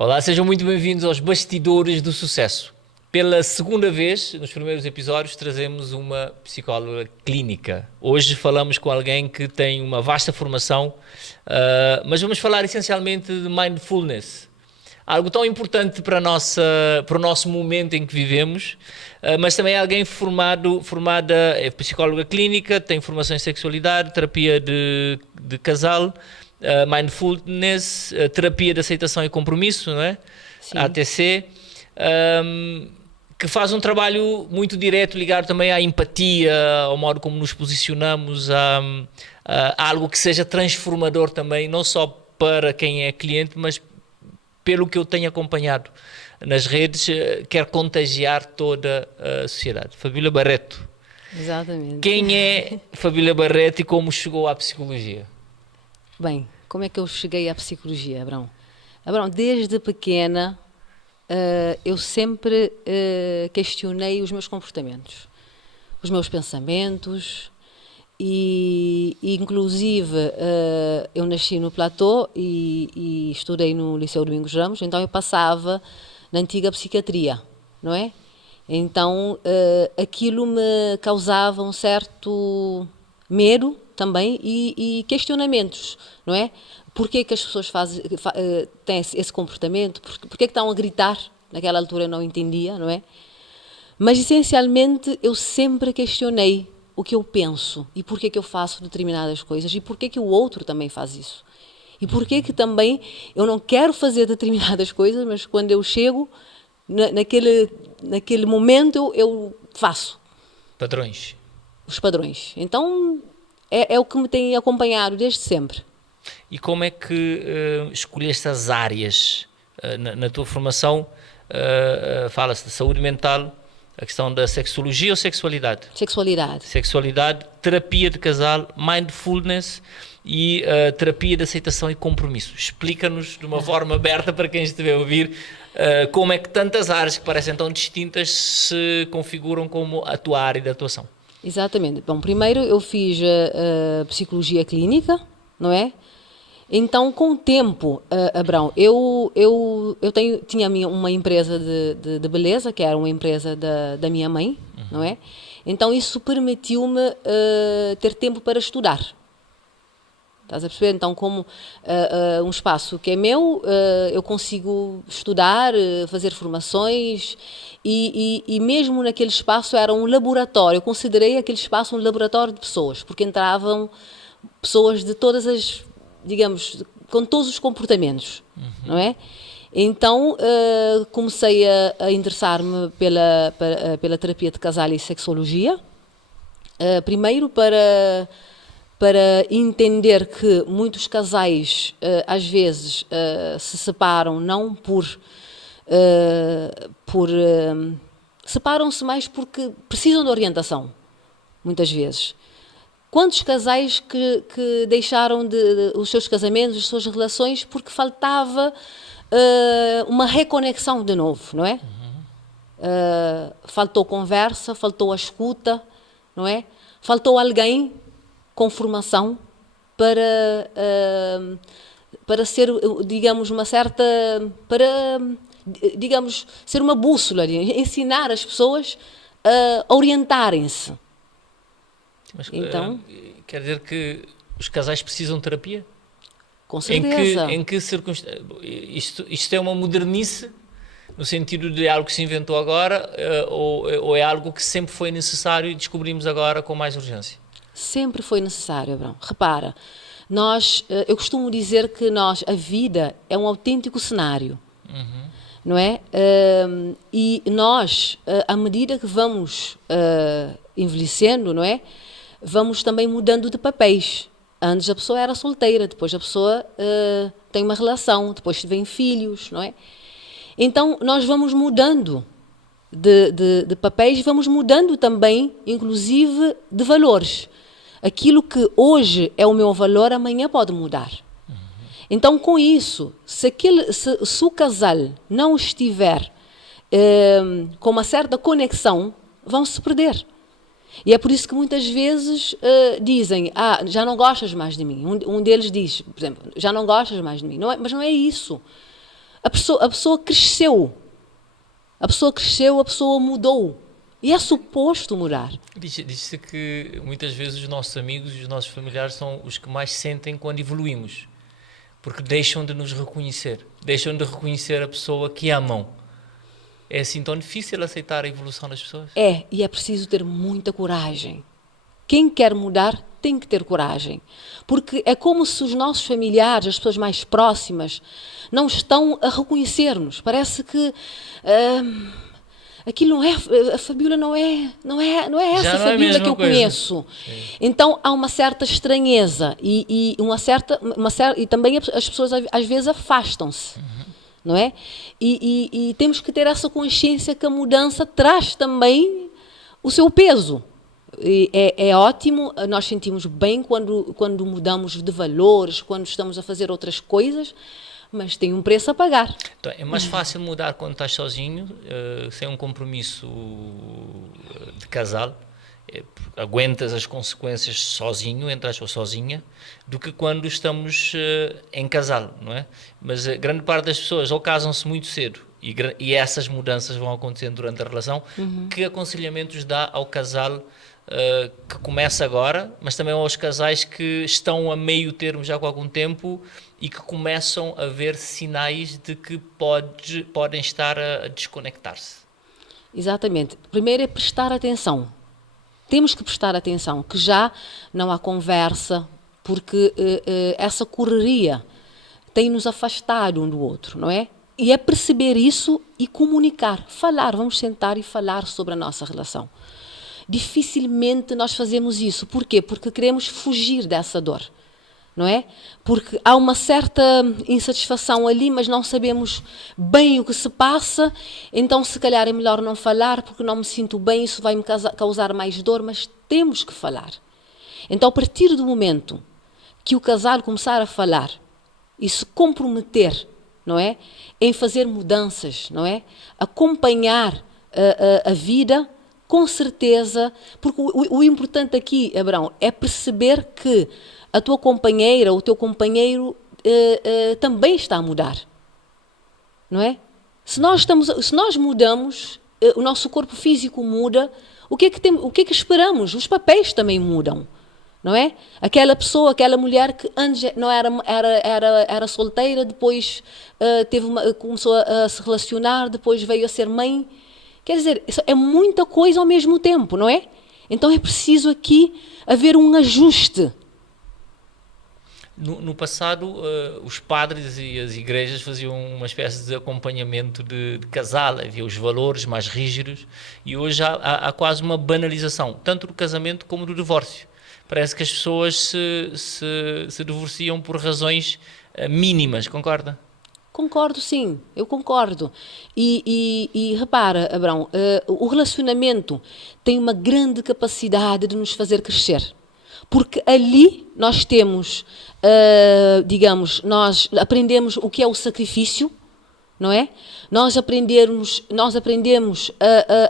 Olá, sejam muito bem-vindos aos Bastidores do Sucesso. Pela segunda vez, nos primeiros episódios, trazemos uma psicóloga clínica. Hoje falamos com alguém que tem uma vasta formação, mas vamos falar essencialmente de mindfulness. Algo tão importante para o nosso momento em que vivemos, mas também é alguém formada, é psicóloga clínica, tem formação em sexualidade, terapia de casal, mindfulness, terapia de aceitação e compromisso, não é? Sim, ATC, que faz um trabalho muito direto ligado também à empatia, ao modo como nos posicionamos, a algo que seja transformador também, não só para quem é cliente, mas pelo que eu tenho acompanhado nas redes, quer contagiar toda a sociedade. Fabíola Barreto. exatamente. Quem é Fabíola Barreto e como chegou à psicologia? Bem, como é que eu cheguei à psicologia, Abrão? Abrão, desde pequena, eu sempre questionei os meus comportamentos, os meus pensamentos e inclusive, eu nasci no Platô e estudei no Liceu Domingos Ramos, então eu passava na antiga psiquiatria, não é? Então, aquilo me causava um certo medo também e questionamentos, não é? Porquê que as pessoas têm esse comportamento? Porquê que estão a gritar? Naquela altura eu não entendia, não é? Mas, essencialmente, eu sempre questionei o que eu penso e porquê que eu faço determinadas coisas e porquê que o outro também faz isso. E porquê que também eu não quero fazer determinadas coisas, mas quando eu chego, naquele momento, eu faço Padrões. os padrões. Então, é o que me tem acompanhado desde sempre. E como é que escolheste as áreas na tua formação? Fala-se de saúde mental, a questão da sexologia ou sexualidade? Sexualidade. Sexualidade, terapia de casal, mindfulness e terapia de aceitação e compromisso. Explica-nos de uma forma aberta para quem estiver a ouvir como é que tantas áreas que parecem tão distintas se configuram como a tua área de atuação. Exatamente. Bom, primeiro eu fiz a psicologia clínica, não é? Então, com o tempo, Abrão, tinha uma empresa de beleza, que era uma empresa da minha mãe, não é? Então, isso permitiu-me ter tempo para estudar. Estás a perceber? Então, como um espaço que é meu, eu consigo estudar, fazer formações e mesmo naquele espaço era um laboratório. Eu considerei aquele espaço um laboratório de pessoas, porque entravam pessoas de todas as, digamos, com todos os comportamentos, não é? Então, comecei a interessar-me pela terapia de casal e sexologia, primeiro para entender que muitos casais, às vezes, se separam não separam-se mais porque precisam de orientação, muitas vezes. Quantos casais que deixaram os seus casamentos, as suas relações, porque faltava uma reconexão de novo, não é? Faltou conversa, faltou a escuta, não é? Faltou alguém com formação para ser, digamos, digamos, ser uma bússola, ensinar as pessoas a orientarem-se. Mas Então, quer dizer que os casais precisam de terapia? com certeza. Em que circunstâncias? Isto é uma modernice no sentido de algo que se inventou agora ou é algo que sempre foi necessário e descobrimos agora com mais urgência? Sempre foi necessário, Abrão. Repara, eu costumo dizer que a vida é um autêntico cenário, não é? E nós, à medida que vamos envelhecendo, não é? Vamos também mudando de papéis. Antes a pessoa era solteira, depois a pessoa tem uma relação, depois vem filhos, não é? Então, nós vamos mudando de papéis, vamos mudando também, inclusive, de valores. Aquilo que hoje é o meu valor, amanhã pode mudar. Então, com isso, se o casal não estiver com uma certa conexão, vão se perder. E é por isso que muitas vezes dizem, já não gostas mais de mim. Um deles diz, por exemplo, já não gostas mais de mim. Não é, mas não é isso. a pessoa cresceu. A pessoa cresceu, a pessoa mudou. E é suposto mudar. Diz-se que muitas vezes os nossos amigos e os nossos familiares são os que mais sentem quando evoluímos. Porque deixam de nos reconhecer. Deixam de reconhecer a pessoa que amam. É assim tão difícil aceitar a evolução das pessoas? É, e é preciso ter muita coragem. Quem quer mudar tem que ter coragem. Porque é como se os nossos familiares, as pessoas mais próximas, não estão a reconhecer-nos. Parece que aquilo não é, a Fabiola não é essa Já não é a Fabiola mesma que eu coisa. conheço. Sim. Então há uma certa estranheza e e também as pessoas às vezes afastam-se. Não é? E temos que ter essa consciência que a mudança traz também o seu peso. E é ótimo, nós sentimos bem quando mudamos de valores, quando estamos a fazer outras coisas, mas tem um preço a pagar. Então, é mais fácil mudar quando estás sozinho, sem um compromisso de casal, aguentas as consequências sozinho, entras ou sozinha, do que quando estamos em casal, não é? Mas a grande parte das pessoas ou casam-se muito cedo e essas mudanças vão acontecendo durante a relação. Que aconselhamentos dá ao casal que começa agora, mas também aos casais que estão a meio termo já com algum tempo e que começam a ver sinais de que podem estar a desconectar-se? Exatamente. Primeiro é prestar atenção. Temos que prestar atenção, que já não há conversa, porque essa correria tem-nos afastado um do outro, não é? E é perceber isso e comunicar, falar, vamos sentar e falar sobre a nossa relação. Dificilmente nós fazemos isso. Por quê? Porque queremos fugir dessa dor, não é? Porque há uma certa insatisfação ali, mas não sabemos bem o que se passa, então se calhar é melhor não falar, porque não me sinto bem, isso vai me causar mais dor, mas temos que falar. Então, a partir do momento que o casal começar a falar e se comprometer, não é? Em fazer mudanças, não é? Acompanhar a vida, com certeza, porque o importante aqui, Abrão, é perceber que a tua companheira, o teu companheiro também está a mudar, não é? Se nós mudamos, o nosso corpo físico muda, o que é que esperamos? Os papéis também mudam, não é? Aquela pessoa, aquela mulher que antes não era solteira, depois começou a se relacionar, depois veio a ser mãe. Quer dizer, é muita coisa ao mesmo tempo, não é? Então é preciso aqui haver um ajuste. No passado, os padres e as igrejas faziam uma espécie de acompanhamento de casal, havia os valores mais rígidos, e hoje há quase uma banalização, tanto do casamento como do divórcio. Parece que as pessoas se divorciam por razões mínimas, concorda? Concordo, sim, eu concordo. E repara, Abrão, o relacionamento tem uma grande capacidade de nos fazer crescer. Porque ali nós temos, digamos, nós aprendemos o que é o sacrifício, não é? Nós aprendemos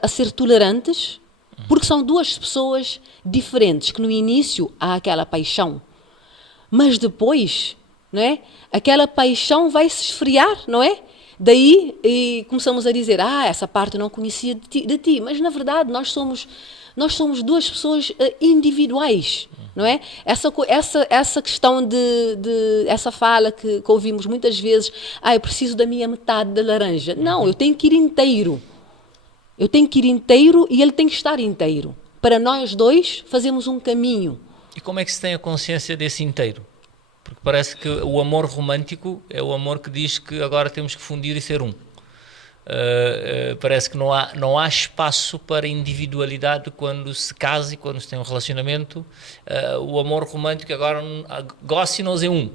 a ser tolerantes, porque são duas pessoas diferentes, que no início há aquela paixão, mas depois, não é? Aquela paixão vai se esfriar, não é? Daí e começamos a dizer, essa parte eu não conhecia de ti, mas na verdade nós somos duas pessoas individuais, não é? Essa questão essa fala que ouvimos muitas vezes, eu preciso da minha metade da laranja. Não, eu tenho que ir inteiro. Eu tenho que ir inteiro e ele tem que estar inteiro. Para nós dois fazermos um caminho. E como é que se tem a consciência desse inteiro? Porque parece que o amor romântico é o amor que diz que agora temos que fundir e ser um. Parece que não há espaço para individualidade quando se casa e quando se tem um relacionamento. O amor romântico agora goste-nos é um.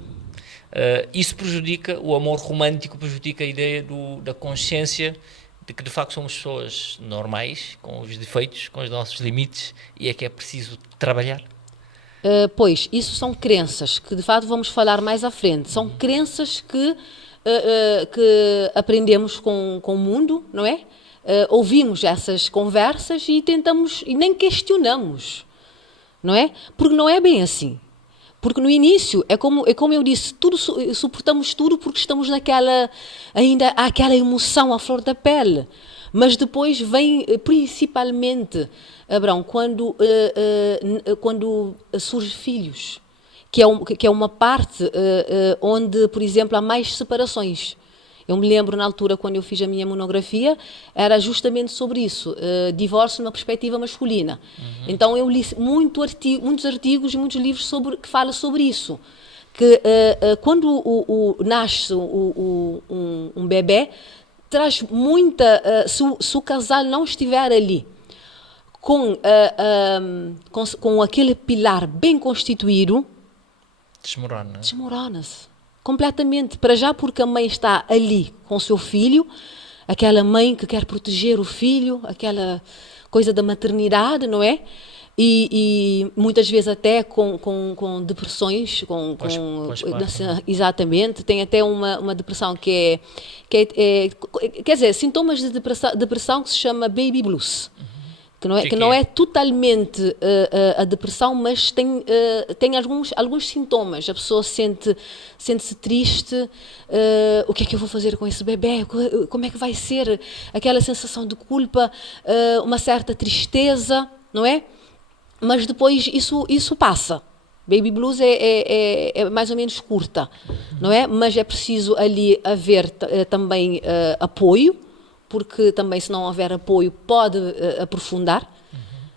Isso prejudica, o amor romântico prejudica a ideia da consciência de que de facto somos pessoas normais, com os defeitos, com os nossos limites, e é que é preciso trabalhar. Pois, isso são crenças, que de fato vamos falar mais à frente. São crenças que aprendemos com o mundo, não é? Ouvimos essas conversas e tentamos, e nem questionamos, não é? Porque não é bem assim. Porque no início, é como eu disse, tudo, suportamos tudo porque estamos ainda há aquela emoção à flor da pele. Mas depois vem, principalmente, Abrão, quando surgem filhos, que é uma parte onde, por exemplo, há mais separações. Eu me lembro, na altura, quando eu fiz a minha monografia, era justamente sobre isso, divórcio numa perspectiva masculina. Então, eu li muitos artigos e muitos livros que falam sobre isso. Que quando nasce um bebê, traz muita... se o casal não estiver ali com aquele pilar bem constituído, desmorona-se. Completamente, para já porque a mãe está ali com o seu filho, aquela mãe que quer proteger o filho, aquela coisa da maternidade, não é? E muitas vezes até com depressões, exatamente, tem até uma depressão que quer dizer, sintomas de depressão que se chama baby blues. Que não é totalmente a depressão, mas tem alguns sintomas. A pessoa sente-se triste. O que é que eu vou fazer com esse bebê? Como é que vai ser? Aquela sensação de culpa, uma certa tristeza, não é? Mas depois isso passa. Baby blues é mais ou menos curta, não é? Mas é preciso ali haver também apoio, porque também se não houver apoio pode aprofundar,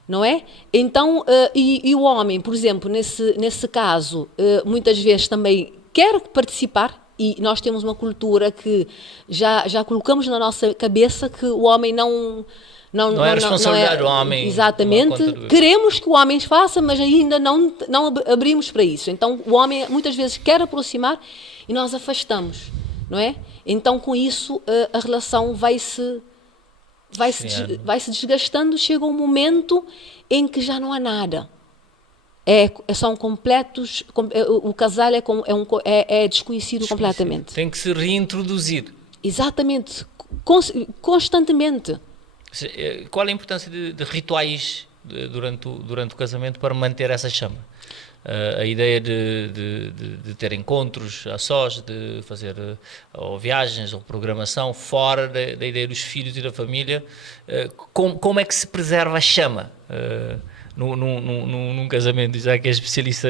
não é? Então, e o homem, por exemplo, nesse caso, muitas vezes também quer participar, e nós temos uma cultura que já colocamos na nossa cabeça que o homem não é responsabilidade do homem. Exatamente. Queremos que o homem faça, mas ainda não abrimos para isso. Então, o homem muitas vezes quer aproximar e nós afastamos, não é? Então, com isso, a relação vai se desgastando. Chega um momento em que já não há nada. São completos. O casal é desconhecido completamente. Tem que se reintroduzir. Exatamente. Constantemente. Qual a importância de rituais durante o casamento para manter essa chama? A ideia de ter encontros a sós, de fazer ou viagens ou programação fora da ideia dos filhos e da família. Como é que se preserva a chama num casamento? Já que é especialista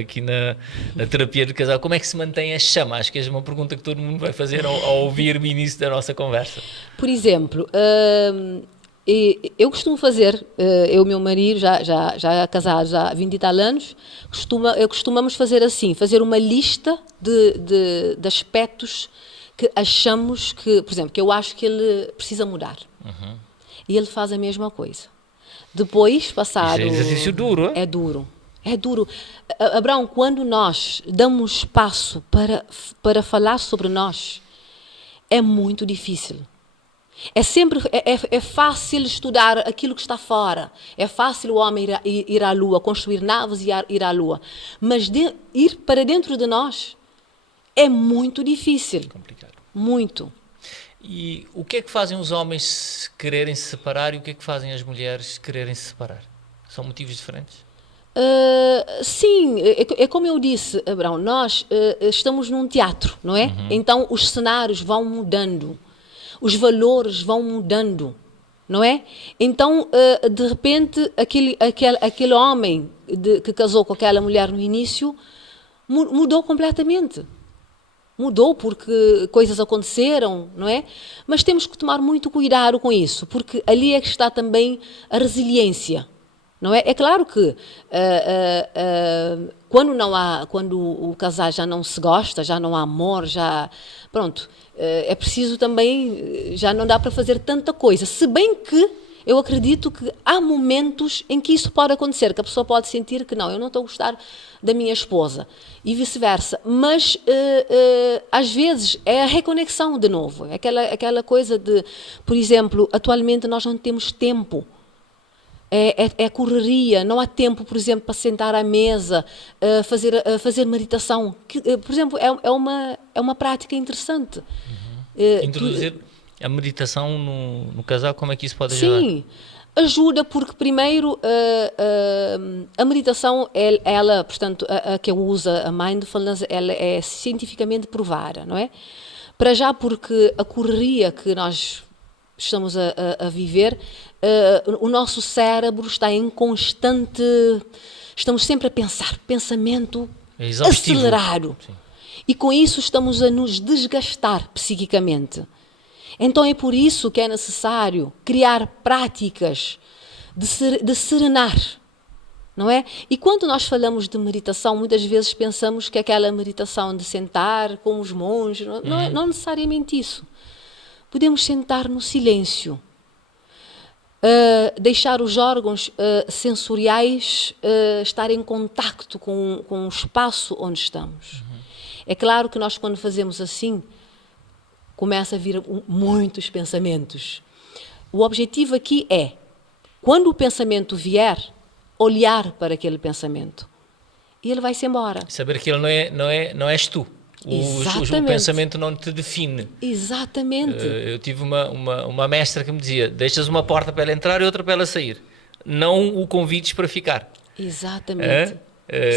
aqui na terapia de casal, como é que se mantém a chama? Acho que é uma pergunta que todo mundo vai fazer ao ouvir o início da nossa conversa. Por exemplo, eu costumo fazer, eu e meu marido, já casados há 20 e tal anos, costumamos fazer assim, fazer uma lista de aspectos que achamos que, por exemplo, que eu acho que ele precisa mudar. E ele faz a mesma coisa. Depois, passado... Isso é exercício duro, é? É duro. Abraão, quando nós damos espaço para falar sobre nós, é muito difícil. É fácil estudar aquilo que está fora. É fácil o homem ir à Lua, construir naves e ir à Lua. Mas ir para dentro de nós é muito difícil. Complicado. Muito. E o que é que fazem os homens quererem se separar e o que é que fazem as mulheres quererem se separar? São motivos diferentes? Sim, é como eu disse, Abraão, nós estamos num teatro, não é? Então os cenários vão mudando. Os valores vão mudando, não é? Então, de repente, aquele homem que casou com aquela mulher no início mudou completamente. Mudou porque coisas aconteceram, não é? Mas temos que tomar muito cuidado com isso, porque ali é que está também a resiliência, não é? É claro que quando o casal já não se gosta, já não há amor, pronto, é preciso também, já não dá para fazer tanta coisa, se bem que eu acredito que há momentos em que isso pode acontecer, que a pessoa pode sentir que não, eu não estou a gostar da minha esposa e vice-versa, mas às vezes é a reconexão de novo, é aquela coisa de, por exemplo, atualmente nós não temos tempo. É correria, não há tempo, por exemplo, para sentar à mesa, fazer meditação, que, por exemplo, é uma prática interessante. Introduzir a meditação no casal, como é que isso pode ajudar? Sim, Ajuda porque, primeiro, a meditação, ela, portanto, a que eu uso, a mindfulness, ela é cientificamente provada, não é? Para já porque a correria que nós estamos a viver, o nosso cérebro está em constante... Estamos sempre a pensar, pensamento É exaustivo. acelerado. Sim. E com isso estamos a nos desgastar psiquicamente. Então é por isso que é necessário criar práticas de serenar, não é? E quando nós falamos de meditação, muitas vezes pensamos que aquela meditação de sentar com os monges, não necessariamente isso. Podemos sentar no silêncio, deixar os órgãos sensoriais estar em contacto com o espaço onde estamos. É claro que nós, quando fazemos assim, começa a vir muitos pensamentos. O objetivo aqui é, quando o pensamento vier, olhar para aquele pensamento. E ele vai-se embora. Saber que ele não és tu. O pensamento não te define. Exatamente. Eu tive uma mestra que me dizia, deixas uma porta para ela entrar e outra para ela sair. Não o convides para ficar. Exatamente.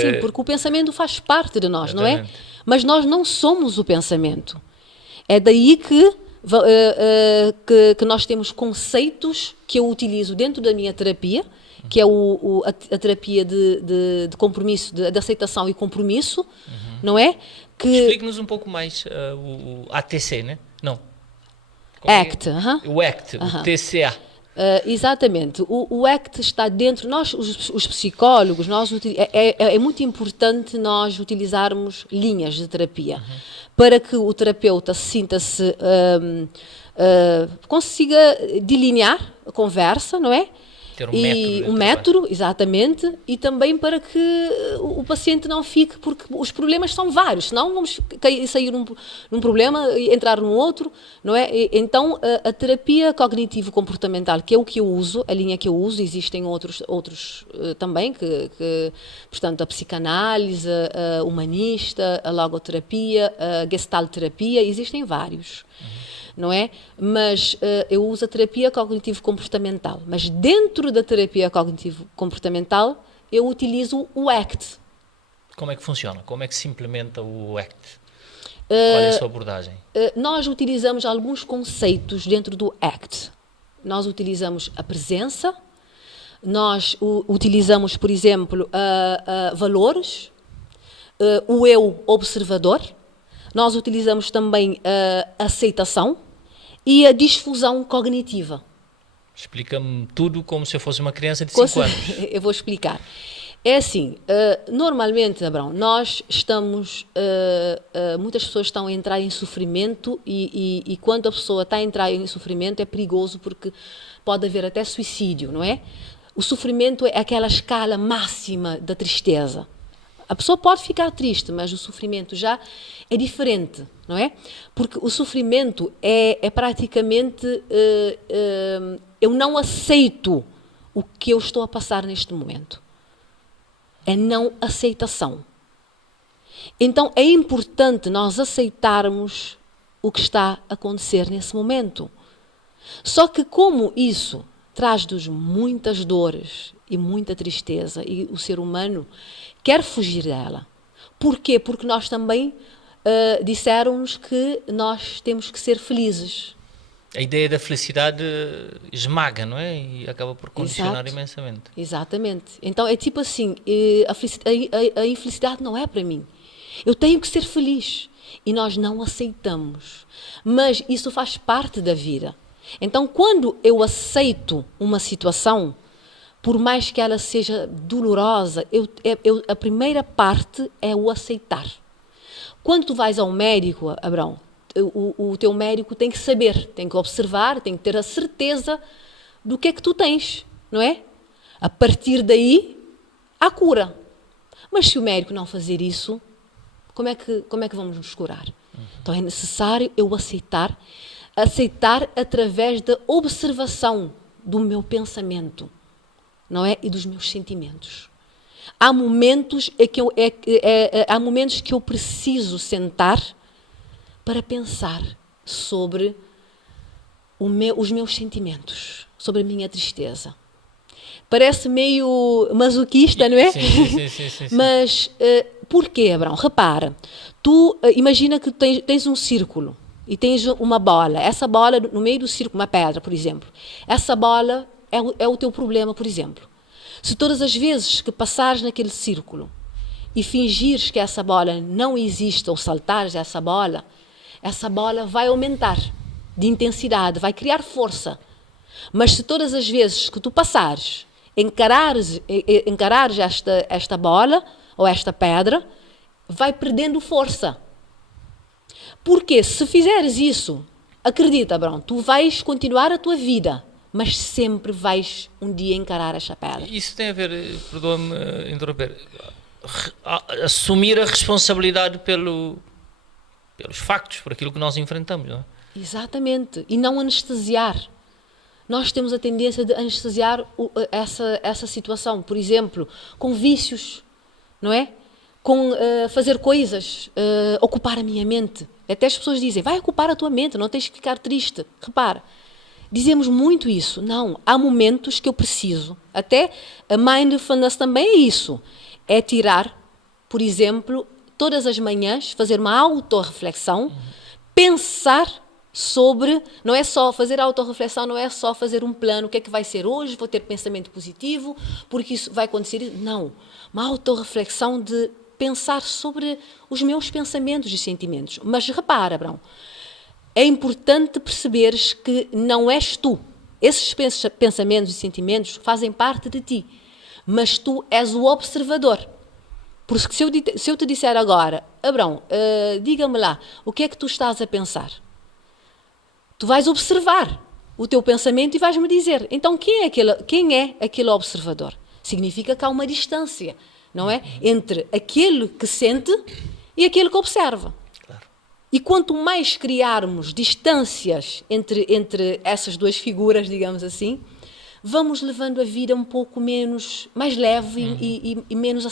Sim, porque o pensamento faz parte de nós, não é? Mas nós não somos o pensamento. É daí que nós temos conceitos que eu utilizo dentro da minha terapia, que é a terapia de compromisso, de aceitação e compromisso, não é? Explique-nos um pouco mais o ATC, né? Não. ACT. O ACT, o TCA. Exatamente. O ACT está dentro, nós, os psicólogos, é muito importante nós utilizarmos linhas de terapia para que o terapeuta sinta-se, consiga delinear a conversa, não é? Ter um método, exatamente, e também para que o paciente não fique, porque os problemas são vários, senão vamos sair num problema e entrar num outro, não é? Então, a terapia cognitivo-comportamental, que é o que eu uso, a linha que eu uso, existem outros também, portanto, a psicanálise, a humanista, a logoterapia, a gestalterapia, existem vários. Não é? Mas eu uso a terapia cognitivo-comportamental. Mas dentro da terapia cognitivo-comportamental, eu utilizo o ACT. Como é que funciona? Como é que se implementa o ACT? Qual é a sua abordagem? Nós utilizamos alguns conceitos dentro do ACT. Nós utilizamos a presença, nós utilizamos, por exemplo, valores, o eu observador, nós utilizamos também a aceitação e a difusão cognitiva. Explica-me tudo como se eu fosse uma criança de 5 anos. Eu vou explicar. É assim, normalmente, Abrão, nós estamos, muitas pessoas estão a entrar em sofrimento e quando a pessoa está a entrar em sofrimento é perigoso porque pode haver até suicídio, não é? O sofrimento é aquela escala máxima da tristeza. A pessoa pode ficar triste, mas o sofrimento já é diferente, não é? Porque o sofrimento é praticamente, eu não aceito o que eu estou a passar neste momento. É não aceitação. Então é importante nós aceitarmos o que está a acontecer nesse momento. Só que como isso traz-nos muitas dores e muita tristeza e o ser humano quer fugir dela. Porquê? Porque nós também disseram-nos que nós temos que ser felizes. A ideia da felicidade esmaga, não é? E acaba por condicionar imensamente. Exatamente. Então é tipo assim, a infelicidade não é para mim. Eu tenho que ser feliz. E nós não aceitamos. Mas isso faz parte da vida. Então quando eu aceito uma situação, por mais que ela seja dolorosa, a primeira parte é o aceitar. Quando tu vais ao médico, Abrão, o teu médico tem que saber, tem que observar, tem que ter a certeza do que é que tu tens, não é? A partir daí, há cura. Mas se o médico não fazer isso, como é que vamos nos curar? Então é necessário eu aceitar através da observação do meu pensamento, não é? E dos meus sentimentos. Há momentos há momentos que eu preciso sentar para pensar sobre os meus sentimentos, sobre a minha tristeza. Parece meio masoquista, não é? Sim. Mas porquê, Abraão? Repara, tu imagina que tens um círculo e tens uma bola. Essa bola, no meio do círculo, uma pedra, por exemplo. Essa bola é o teu problema, por exemplo. Se todas as vezes que passares naquele círculo e fingires que essa bola não existe ou saltares essa bola vai aumentar de intensidade, vai criar força. Mas se todas as vezes que tu passares, encarares esta bola ou esta pedra, vai perdendo força. Porque se fizeres isso, acredita, Abraão, tu vais continuar a tua vida, mas sempre vais um dia encarar esta pedra. Isso tem a ver, perdoa-me interromper, assumir a responsabilidade pelos factos, por aquilo que nós enfrentamos, não é? Exatamente. E não anestesiar. Nós temos a tendência de anestesiar essa situação. Por exemplo, com vícios, não é? Com fazer coisas, ocupar a minha mente. Até as pessoas dizem, vai ocupar a tua mente, não tens que ficar triste. Repara, dizemos muito isso. Não, há momentos que eu preciso. Até a mindfulness também é isso. É tirar, por exemplo, todas as manhãs, fazer uma autorreflexão, pensar sobre, não é só fazer autorreflexão, não é só fazer um plano, o que é que vai ser hoje, vou ter pensamento positivo, porque isso vai acontecer. Não, uma autorreflexão de pensar sobre os meus pensamentos e sentimentos. Mas repara, Abraão, é importante perceberes que não és tu. Esses pensamentos e sentimentos fazem parte de ti, mas tu és o observador. Porque se eu te disser agora, Abraão, diga-me lá, o que é que tu estás a pensar? Tu vais observar o teu pensamento e vais-me dizer. Então, quem é aquele observador? Significa que há uma distância, não é? Entre aquele que sente e aquele que observa. Claro. E quanto mais criarmos distâncias entre essas duas figuras, digamos assim, vamos levando a vida um pouco mais leve e menos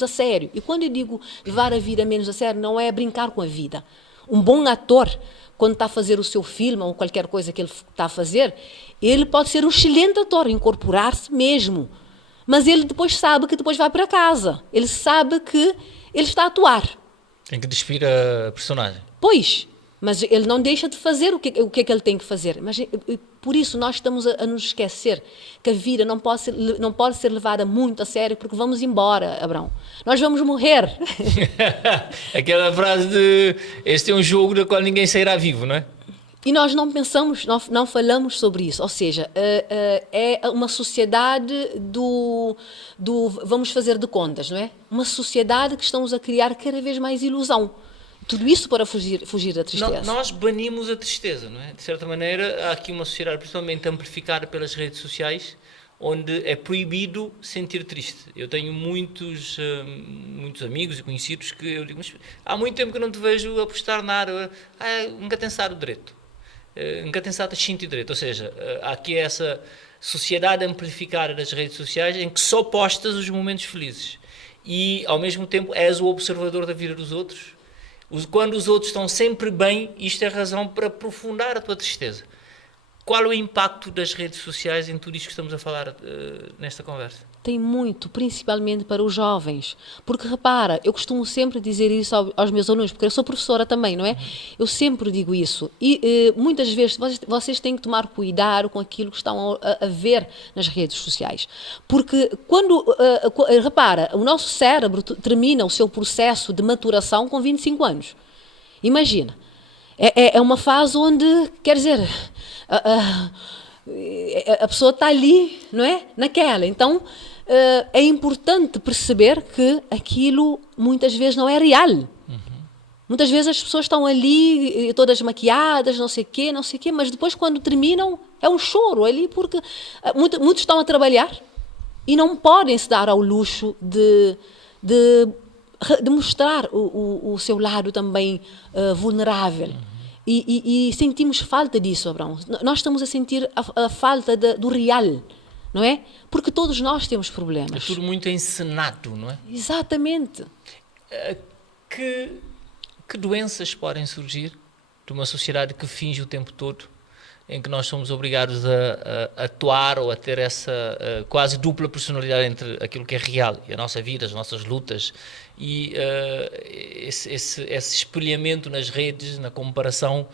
a sério. E quando eu digo levar a vida menos a sério, não é brincar com a vida. Um bom ator, quando está a fazer o seu filme ou qualquer coisa que ele está a fazer, ele pode ser um excelente ator, incorporar-se mesmo. Mas ele depois sabe que depois vai para casa. Ele sabe que ele está a atuar. Tem que despir a personagem. Pois, mas ele não deixa de fazer o que é que ele tem que fazer. Mas por isso nós estamos a nos esquecer que a vida não pode ser levada muito a sério, porque vamos embora, Abraão. Nós vamos morrer. Aquela frase de este é um jogo do qual ninguém sairá vivo, não é? E nós não pensamos, não falamos sobre isso. Ou seja, é uma sociedade do vamos fazer de contas, não é? Uma sociedade que estamos a criar cada vez mais ilusão. Tudo isso para fugir da tristeza. Nós banimos a tristeza, não é? De certa maneira, há aqui uma sociedade principalmente amplificada pelas redes sociais, onde é proibido sentir triste. Eu tenho muitos amigos e conhecidos que eu digo, mas há muito tempo que eu não te vejo a postar nada. Nunca tens estado direito. Nunca tens estado sentir direito. Ou seja, há aqui essa sociedade amplificada das redes sociais em que só postas os momentos felizes. E, ao mesmo tempo, és o observador da vida dos outros. Quando os outros estão sempre bem, isto é razão para aprofundar a tua tristeza. Qual é o impacto das redes sociais em tudo isto que estamos a falar nesta conversa? Tem muito, principalmente para os jovens. Porque, repara, eu costumo sempre dizer isso aos meus alunos, porque eu sou professora também, não é? Eu sempre digo isso. E muitas vezes vocês têm que tomar cuidado com aquilo que estão a ver nas redes sociais. Porque repara, o nosso cérebro termina o seu processo de maturação com 25 anos. Imagina. É uma fase onde, quer dizer, a pessoa está ali, não é? Naquela. Então, é importante perceber que aquilo muitas vezes não é real. Muitas vezes as pessoas estão ali todas maquiadas, não sei o quê, mas depois quando terminam é um choro ali, porque muitos estão a trabalhar e não podem se dar ao luxo de mostrar o seu lado também vulnerável. E sentimos falta disso, Abraão. Nós estamos a sentir a falta do real, não é? Porque todos nós temos problemas. É tudo muito encenado, não é? Exatamente. Que doenças podem surgir de uma sociedade que finge o tempo todo em que nós somos obrigados a atuar ou a ter essa quase dupla personalidade entre aquilo que é real e a nossa vida, as nossas lutas e esse espelhamento nas redes, na comparação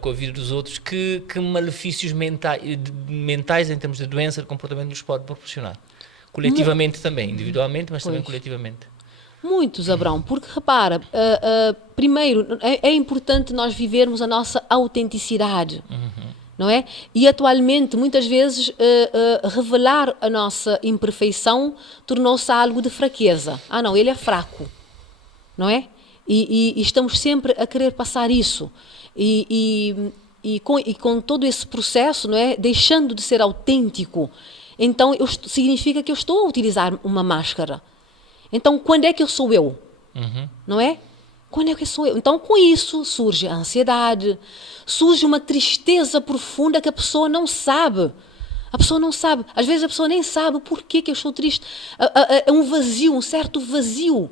com a vida dos outros, que malefícios mentais em termos de doença de comportamento nos pode proporcionar. Coletivamente também, individualmente, mas também coletivamente. Muitos, Abrão, porque repara, primeiro é importante nós vivermos a nossa autenticidade, não é? E atualmente, muitas vezes, revelar a nossa imperfeição tornou-se algo de fraqueza. Ah, não, ele é fraco, não é? E estamos sempre a querer passar isso. E com todo esse processo, não é? Deixando de ser autêntico, então significa que eu estou a utilizar uma máscara. Então, quando é que eu sou eu? Não é? Quando é que eu sou eu? Então, com isso, surge a ansiedade, surge uma tristeza profunda que a pessoa não sabe. A pessoa não sabe. Às vezes a pessoa nem sabe por que eu estou triste. É um vazio, um certo vazio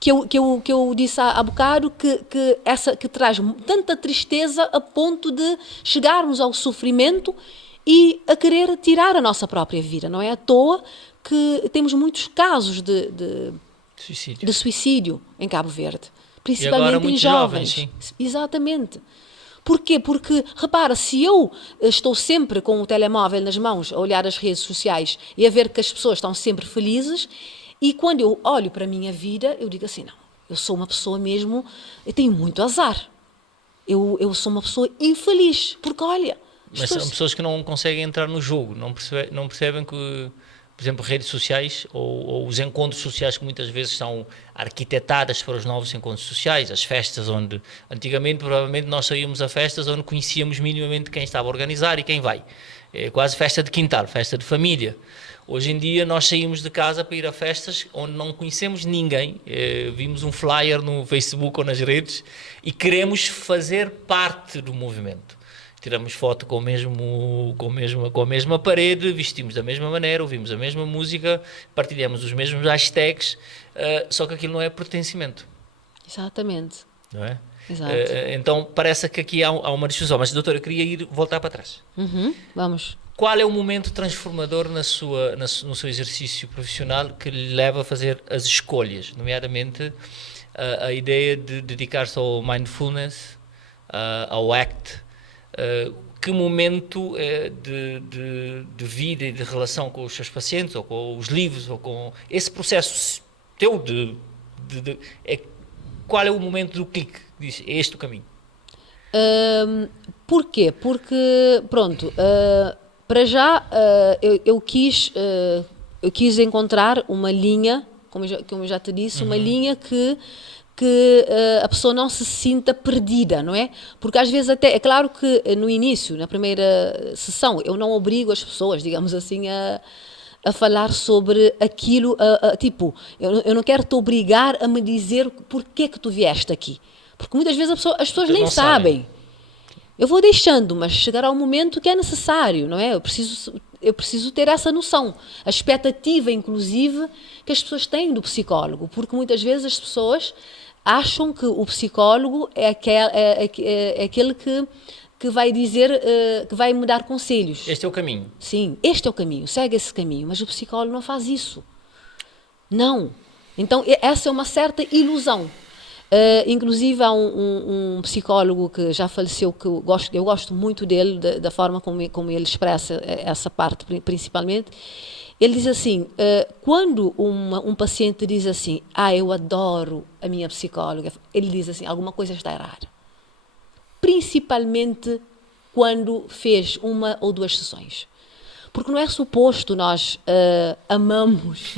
que eu disse há bocado que traz tanta tristeza a ponto de chegarmos ao sofrimento e a querer tirar a nossa própria vida. Não é à toa que temos muitos casos de suicídio em Cabo Verde, principalmente em jovens. Sim. Exatamente. Porquê? Porque, repara, se eu estou sempre com o telemóvel nas mãos a olhar as redes sociais e a ver que as pessoas estão sempre felizes, e quando eu olho para a minha vida, eu digo assim, não, eu sou uma pessoa mesmo, eu tenho muito azar. Eu sou uma pessoa infeliz, porque olha... Mas são pessoas que não conseguem entrar no jogo, não percebem que... Por exemplo, redes sociais ou os encontros sociais que muitas vezes são arquitetadas para os novos encontros sociais, as festas onde, antigamente, provavelmente nós saíamos a festas onde conhecíamos minimamente quem estava a organizar e quem vai. É quase festa de quintal, festa de família. Hoje em dia nós saímos de casa para ir a festas onde não conhecemos ninguém, vimos um flyer no Facebook ou nas redes e queremos fazer parte do movimento. Tiramos foto com a mesma parede, vestimos da mesma maneira, ouvimos a mesma música, partilhamos os mesmos hashtags, só que aquilo não é pertencimento. Exatamente. Não é? Exato. Então parece que aqui há uma discussão, mas doutora, eu queria voltar para trás. Vamos. Qual é o momento transformador no seu exercício profissional que lhe leva a fazer as escolhas, nomeadamente a ideia de dedicar-se ao mindfulness, ao ACT? Que momento de vida e de relação com os seus pacientes, ou com os livros, ou com esse processo teu qual é o momento do clique? Diz, é este o caminho. Porquê? Porque, pronto, para já eu quis encontrar uma linha, como eu já te disse, uma linha que a pessoa não se sinta perdida, não é? Porque às vezes até, é claro que no início, na primeira sessão, eu não obrigo as pessoas, digamos assim, a falar sobre aquilo, tipo, eu não quero te obrigar a me dizer porque que tu vieste aqui. Porque muitas vezes as pessoas nem sabem. Eu vou deixando, mas chegará um momento que é necessário, não é? Eu preciso ter essa noção. A expectativa, inclusive, que as pessoas têm do psicólogo. Porque muitas vezes as pessoas acham que o psicólogo é aquele que vai dizer, que vai me dar conselhos. Este é o caminho. Sim, este é o caminho, segue esse caminho. Mas o psicólogo não faz isso. Não. Então, essa é uma certa ilusão. Inclusive, há um psicólogo que já faleceu, que eu gosto muito dele, da forma como ele expressa essa parte, principalmente. Ele diz assim, quando um paciente diz assim, eu adoro a minha psicóloga, ele diz assim, alguma coisa está errada. Principalmente quando fez uma ou duas sessões. Porque não é suposto nós amamos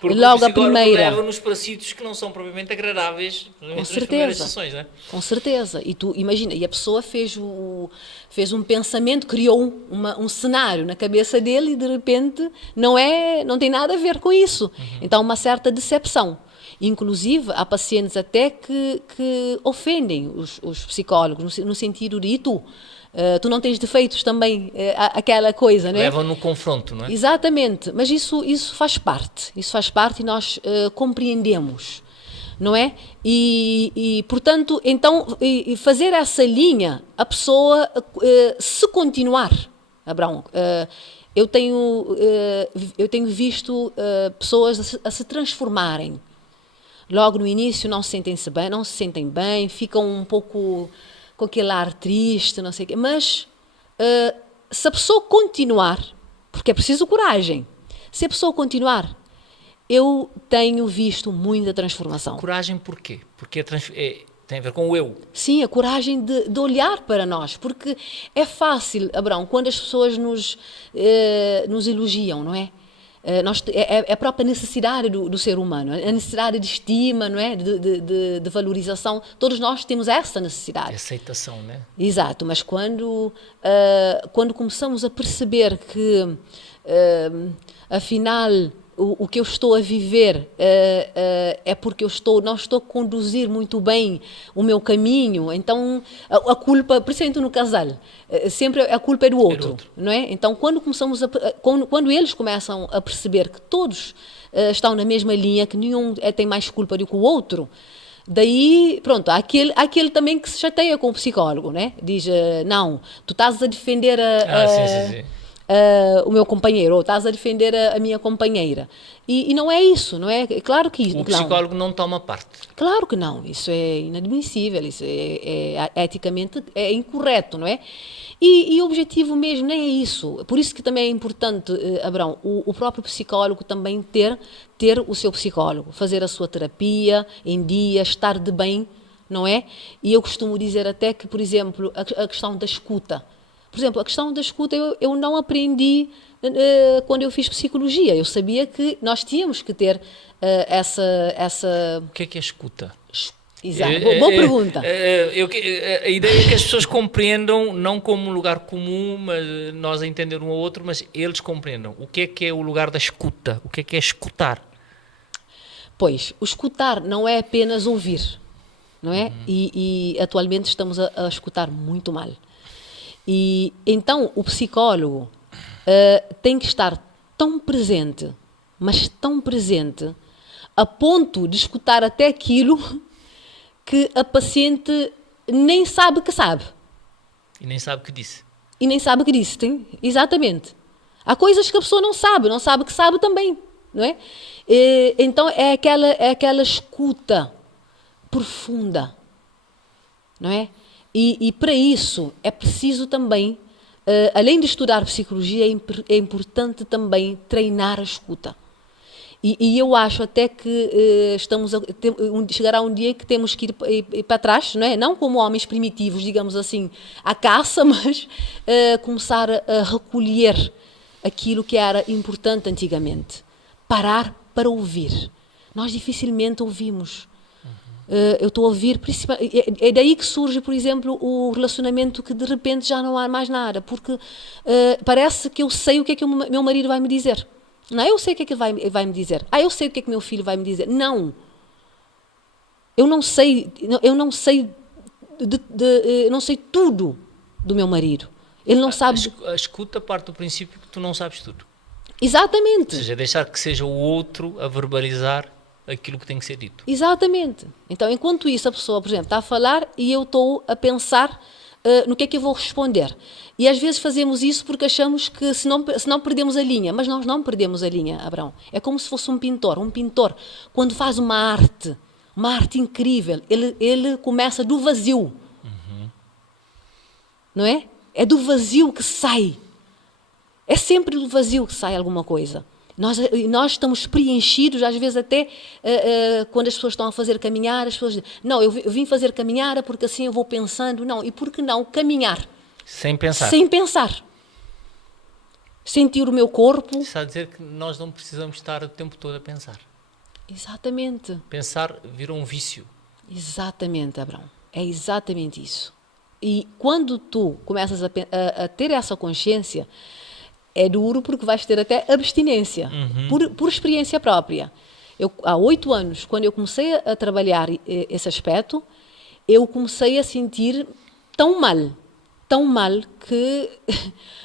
Porque logo o a primeira. leva-nos para sítios que não são propriamente agradáveis nas primeiras sessões, não é? Com certeza. E tu imagina, e a pessoa fez um pensamento, criou um cenário na cabeça dele e de repente não tem nada a ver com isso. Então uma certa decepção. Inclusive há pacientes até que ofendem os psicólogos no sentido de tu não tens defeitos também, aquela coisa, né? Levam no confronto, não é? Exatamente, mas isso faz parte e nós compreendemos. não é? Portanto, então, fazer essa linha, a pessoa, se continuar, Abraão, eu tenho visto pessoas a se transformarem. Logo no início não se sentem bem, ficam um pouco com aquele ar triste, não sei o quê. Mas se a pessoa continuar, porque é preciso coragem, se a pessoa continuar, eu tenho visto muita transformação. Coragem porquê? Porque tem a ver com o eu. Sim, a coragem de olhar para nós, porque é fácil, Abraão, quando as pessoas nos elogiam, não é? É a própria necessidade do ser humano, a necessidade de estima, não é? De valorização. Todos nós temos essa necessidade. De aceitação, né? Exato, mas quando começamos a perceber que, afinal, o que eu estou a viver é porque não estou a conduzir muito bem o meu caminho, então a culpa, principalmente no casal, sempre a culpa é do outro, não é? Então quando eles começam a perceber que todos estão na mesma linha, que nenhum tem mais culpa do que o outro, daí, pronto, há aquele também que se chateia com o psicólogo, né? Diz, não, tu estás a defender sim. O meu companheiro, ou estás a defender a minha companheira. E não é isso, não é? Claro que isso. O psicólogo não toma parte. Claro que não, isso é inadmissível, isso é eticamente incorreto, não é? E o objetivo mesmo nem é isso. Por isso que também é importante, Abraão, o próprio psicólogo também ter o seu psicólogo, fazer a sua terapia em dia, estar de bem, não é? E eu costumo dizer até que, por exemplo, a questão da escuta. Por exemplo, a questão da escuta eu não aprendi quando eu fiz psicologia. Eu sabia que nós tínhamos que ter essa... O que é escuta? Exato, boa pergunta. A ideia é que as pessoas compreendam, não como um lugar comum, mas nós a entender um ao outro, mas eles compreendam. O que é o lugar da escuta? O que é escutar? Pois, o escutar não é apenas ouvir, não é? E atualmente estamos a escutar muito mal. E então o psicólogo tem que estar tão presente, mas tão presente, a ponto de escutar até aquilo que a paciente nem sabe que sabe. E nem sabe que disse. E nem sabe que disse, tem? Exatamente. Há coisas que a pessoa não sabe que sabe também, não é? Então é aquela escuta profunda, não é? E para isso é preciso também, além de estudar psicologia, é importante também treinar a escuta. E eu acho até que chegará um dia que temos que ir para trás, não é? Não como homens primitivos, digamos assim, à caça, mas começar a recolher aquilo que era importante antigamente. Parar para ouvir. Nós dificilmente ouvimos. Eu estou a ouvir, é daí que surge, por exemplo, o relacionamento que de repente já não há mais nada, porque parece que eu sei o que é que o meu marido vai me dizer. Não, eu sei o que é que ele vai me dizer. Eu sei o que é que meu filho vai me dizer. Não. Eu não sei tudo do meu marido. Ele não sabe. A escuta parte do princípio que tu não sabes tudo. Exatamente. Ou seja, deixar que seja o outro a verbalizar aquilo que tem que ser dito. Exatamente. Então, enquanto isso, a pessoa, por exemplo, está a falar e eu estou a pensar no que é que eu vou responder. E às vezes fazemos isso porque achamos que se não perdemos a linha. Mas nós não perdemos a linha, Abraão. É como se fosse um pintor. Um pintor, quando faz uma arte incrível, ele começa do vazio. Não é? É do vazio que sai. É sempre do vazio que sai alguma coisa. Nós estamos preenchidos, às vezes até quando as pessoas estão a fazer caminhar, as pessoas dizem, não, eu vim fazer caminhada porque assim eu vou pensando. Não, e por que não caminhar? Sem pensar. Sem pensar. Sentir o meu corpo. Está a dizer que nós não precisamos estar o tempo todo a pensar. Exatamente. Pensar vira um vício. Exatamente, Abraão. É exatamente isso. E quando tu começas a ter essa consciência, é duro porque vais ter até abstinência, por experiência própria. Há 8 anos, quando eu comecei a trabalhar esse aspecto, eu comecei a sentir tão mal que...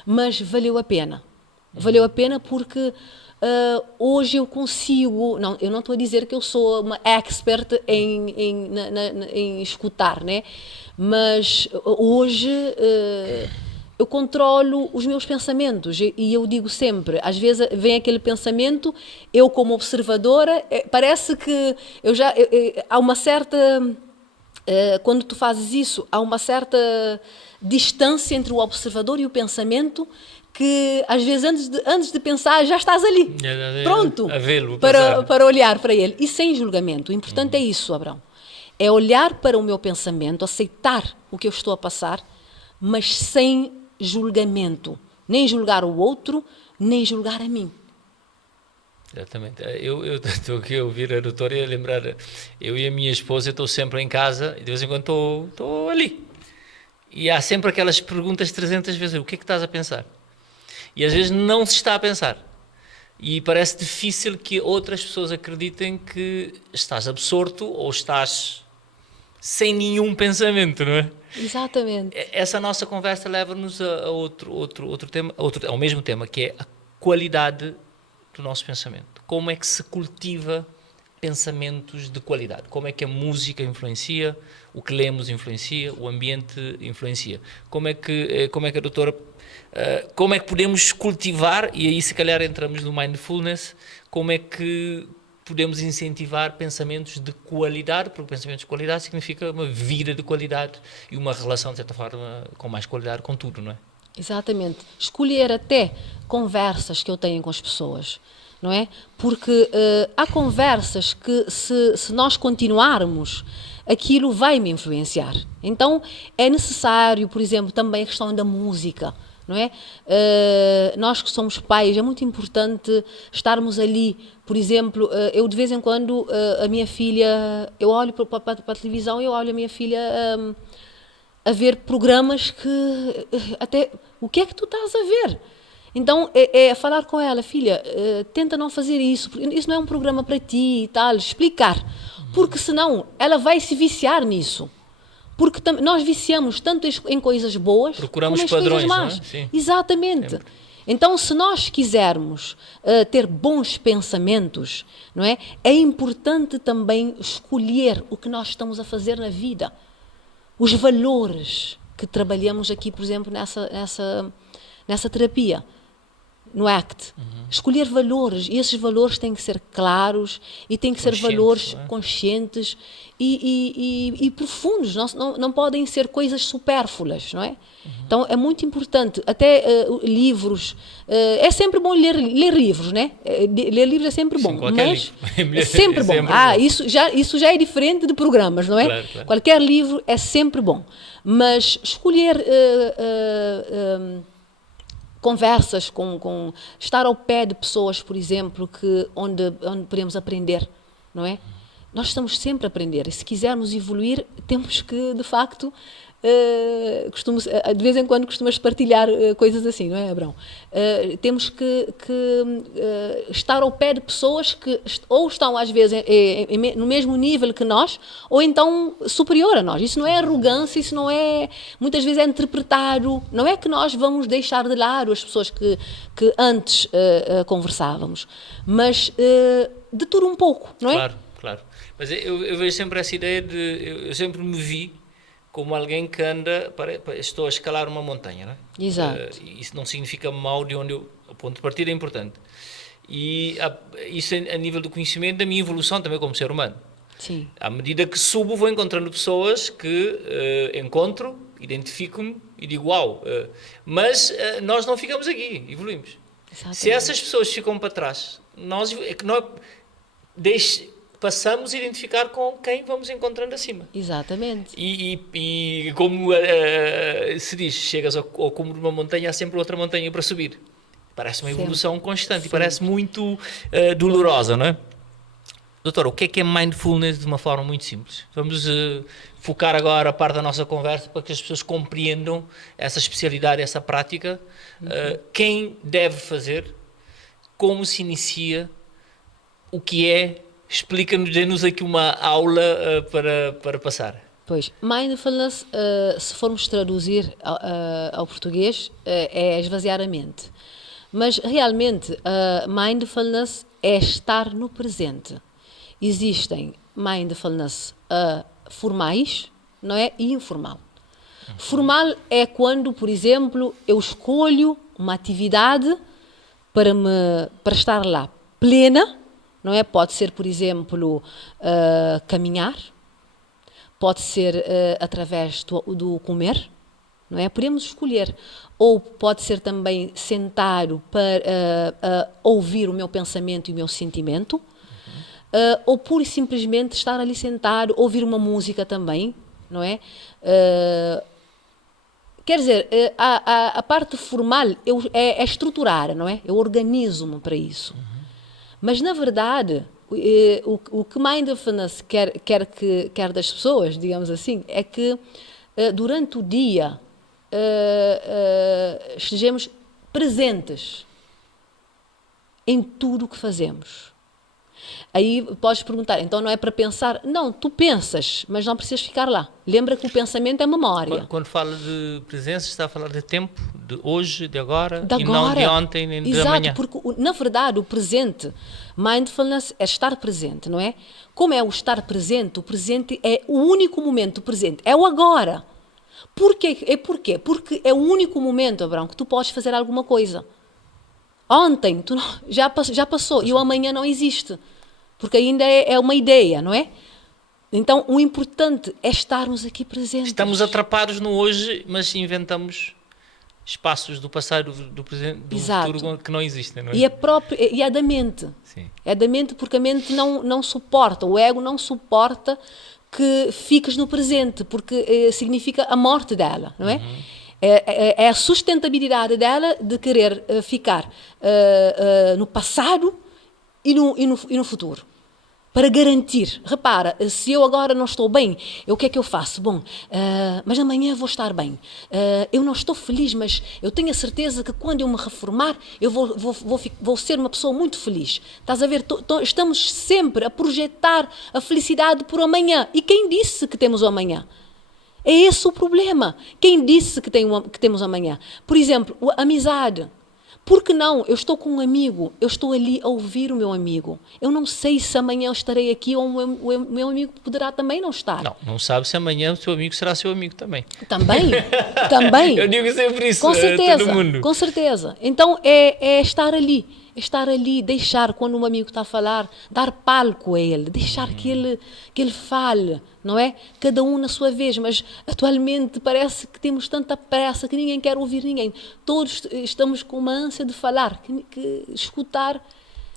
Mas valeu a pena. Valeu a pena porque hoje eu consigo, não, eu não estou a dizer que eu sou uma expert em escutar, né? Mas hoje eu controlo os meus pensamentos e eu digo sempre, às vezes vem aquele pensamento, eu como observadora, parece que há uma certa, quando tu fazes isso, há uma certa distância entre o observador e o pensamento, que às vezes antes de pensar já estás ali, pronto, para olhar para ele, e sem julgamento. O importante é isso, Abrão, é olhar para o meu pensamento, aceitar o que eu estou a passar, mas sem julgamento, nem julgar o outro, nem julgar a mim. Exatamente. Eu estou aqui a ouvir a doutora e a lembrar, eu e a minha esposa, estou sempre em casa e de vez em quando estou ali. E há sempre aquelas perguntas 300 vezes, o que é que estás a pensar? E às vezes não se está a pensar. E parece difícil que outras pessoas acreditem que estás absorto ou estás sem nenhum pensamento, não é? Exatamente. Essa nossa conversa leva-nos a outro tema, ao mesmo tema, que é a qualidade do nosso pensamento. Como é que se cultiva pensamentos de qualidade? Como é que a música influencia, o que lemos influencia, o ambiente influencia? Como é que a doutora, como é que podemos cultivar, e aí se calhar entramos no mindfulness, como é que podemos incentivar pensamentos de qualidade, porque pensamentos de qualidade significa uma vida de qualidade e uma relação, de certa forma, com mais qualidade com tudo, não é? Exatamente. Escolher até conversas que eu tenho com as pessoas, não é? Porque há conversas que, se nós continuarmos, aquilo vai me influenciar. Então, é necessário, por exemplo, também a questão da música, não é? Nós que somos pais, é muito importante estarmos ali. Por exemplo, eu de vez em quando, a minha filha, eu olho para a televisão e eu olho a minha filha a ver programas que até, o que é que tu estás a ver? Então, é falar com ela, filha, tenta não fazer isso, isso não é um programa para ti e tal, explicar. Porque senão ela vai se viciar nisso. Porque nós viciamos tanto em coisas boas procuramos como em padrões, coisas más. não é? Sim. Exatamente. Sempre. Então, se nós quisermos ter bons pensamentos, não é? É importante também escolher o que nós estamos a fazer na vida. Os valores que trabalhamos aqui, por exemplo, nessa terapia, no ACT. Escolher valores, e esses valores têm que ser claros e têm que ser valores conscientes e profundos, não podem ser coisas supérfluas, não é? Então é muito importante, até livros, é sempre bom ler livros, né? Ler livros é sempre bom, mas é sempre bom. Isso já é diferente de programas, não é? Claro. Qualquer livro é sempre bom, mas escolher conversas estar ao pé de pessoas, por exemplo, onde podemos aprender, não é? Nós estamos sempre a aprender e se quisermos evoluir, temos que, de facto, de vez em quando costumas partilhar coisas assim, não é, Abrão? Temos que estar ao pé de pessoas que ou estão às vezes no mesmo nível que nós, ou então superior a nós. Isso não é arrogância, isso não é, muitas vezes é interpretado, não é que nós vamos deixar de lado as pessoas que antes conversávamos, mas de tudo um pouco, não é? Claro. Mas eu vejo sempre essa ideia eu sempre me vi como alguém que anda, estou a escalar uma montanha, não é? Exato. Isso não significa mal de onde o ponto de partida é importante. E isso a nível do conhecimento da minha evolução também como ser humano. Sim. À medida que subo, vou encontrando pessoas que encontro, identifico-me e digo, uau, mas nós não ficamos aqui, evoluímos. Exatamente. Se essas pessoas ficam para trás, nós passamos a identificar com quem vamos encontrando acima. Exatamente. E como se diz, chegas ao cume de uma montanha, há sempre outra montanha para subir. Parece uma evolução constante e parece muito dolorosa, não é? Doutora, o que é mindfulness de uma forma muito simples? Vamos focar agora a parte da nossa conversa para que as pessoas compreendam essa especialidade, essa prática. Quem deve fazer, como se inicia, o que é. Explica-nos, dê-nos aqui uma aula para passar. Pois, mindfulness, se formos traduzir ao português, é esvaziar a mente. Mas realmente, mindfulness é estar no presente. Existem mindfulness formais, não é? E informal. Formal é quando, por exemplo, eu escolho uma atividade para estar lá plena, não é? Pode ser, por exemplo, caminhar, pode ser através do comer, não é? Podemos escolher. Ou pode ser também sentado para ouvir o meu pensamento e o meu sentimento, ou pura e simplesmente estar ali sentado, ouvir uma música também, não é? Quer dizer, a parte formal é estruturar, não é? Eu organizo-me para isso. Mas, na verdade, o que Mindfulness quer das pessoas, digamos assim, é que durante o dia estejamos presentes em tudo o que fazemos. Aí podes perguntar, então não é para pensar? Não, tu pensas, mas não precisas ficar lá. Lembra que o pensamento é memória. Quando fala de presença, está a falar de tempo, de hoje, de agora, De e não agora. de ontem, nem de Exato, amanhã. porque na verdade o presente, mindfulness é estar presente, não é? Como é o estar presente? O presente é o único momento presente, é o agora. Porquê? Porque é o único momento, Abraão, que tu podes fazer alguma coisa. Ontem já passou e o amanhã não existe. Porque ainda é uma ideia, não é? Então, o importante é estarmos aqui presentes. Estamos atrapados no hoje, mas inventamos espaços do passado, do presente, do futuro que não existem, não é? E é da mente. Sim. É da mente porque a mente não suporta, o ego não suporta que fiques no presente, porque significa a morte dela, não é? É a sustentabilidade dela de querer ficar no passado e no futuro. Para garantir, repara, se eu agora não estou bem, o que é que eu faço? Bom, mas amanhã vou estar bem. Eu não estou feliz, mas eu tenho a certeza que quando eu me reformar, eu vou ser uma pessoa muito feliz. Estás a ver? Estamos sempre a projetar a felicidade por amanhã. E quem disse que temos o amanhã? É esse o problema. Quem disse que temos amanhã? Por exemplo, a amizade. Por que não? Eu estou com um amigo, eu estou ali a ouvir o meu amigo. Eu não sei se amanhã eu estarei aqui ou o meu amigo poderá também não estar. Não sabe se amanhã o seu amigo será seu amigo também. Também. Eu digo sempre isso com certeza, a todo mundo. Com certeza. Então, é estar ali. Estar ali, deixar, quando um amigo está a falar, dar palco a ele, deixar que ele fale, não é? Cada um na sua vez, mas atualmente parece que temos tanta pressa que ninguém quer ouvir ninguém. Todos estamos com uma ânsia de falar, que escutar.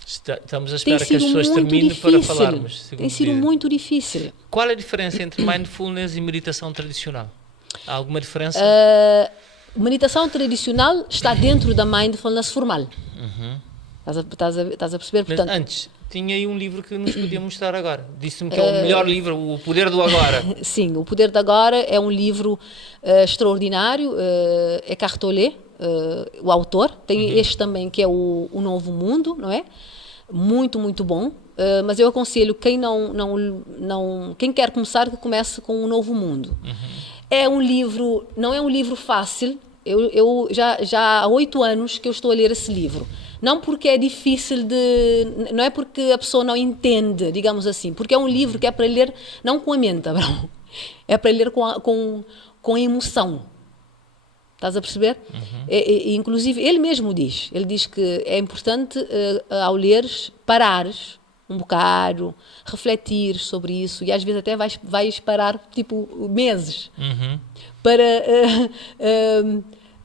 Estamos a esperar que as pessoas terminem para falarmos. Tem sido muito difícil. Qual é a diferença entre mindfulness e meditação tradicional? Há alguma diferença? Meditação tradicional está dentro da mindfulness formal. Estás a perceber? Mas portanto, antes, tinha aí um livro que nos podia mostrar agora. Disse-me que é o melhor livro, O Poder do Agora. Sim, O Poder do Agora é um livro extraordinário. Eckhart Tolle, o autor. Tem este também, que é o Novo Mundo, não é? Muito, muito bom. Mas eu aconselho quem quem quer começar, que comece com O Novo Mundo. É um livro, não é um livro fácil. Eu já há 8 anos que eu estou a ler esse livro. Não porque é difícil não é porque a pessoa não entende, digamos assim, porque é um livro que é para ler não com a mente, Abraão, é para ler com a emoção. Estás a perceber? Inclusive, ele mesmo ele diz que é importante, ao leres, parares um bocado, refletir sobre isso, e às vezes até vais parar, tipo, meses, para,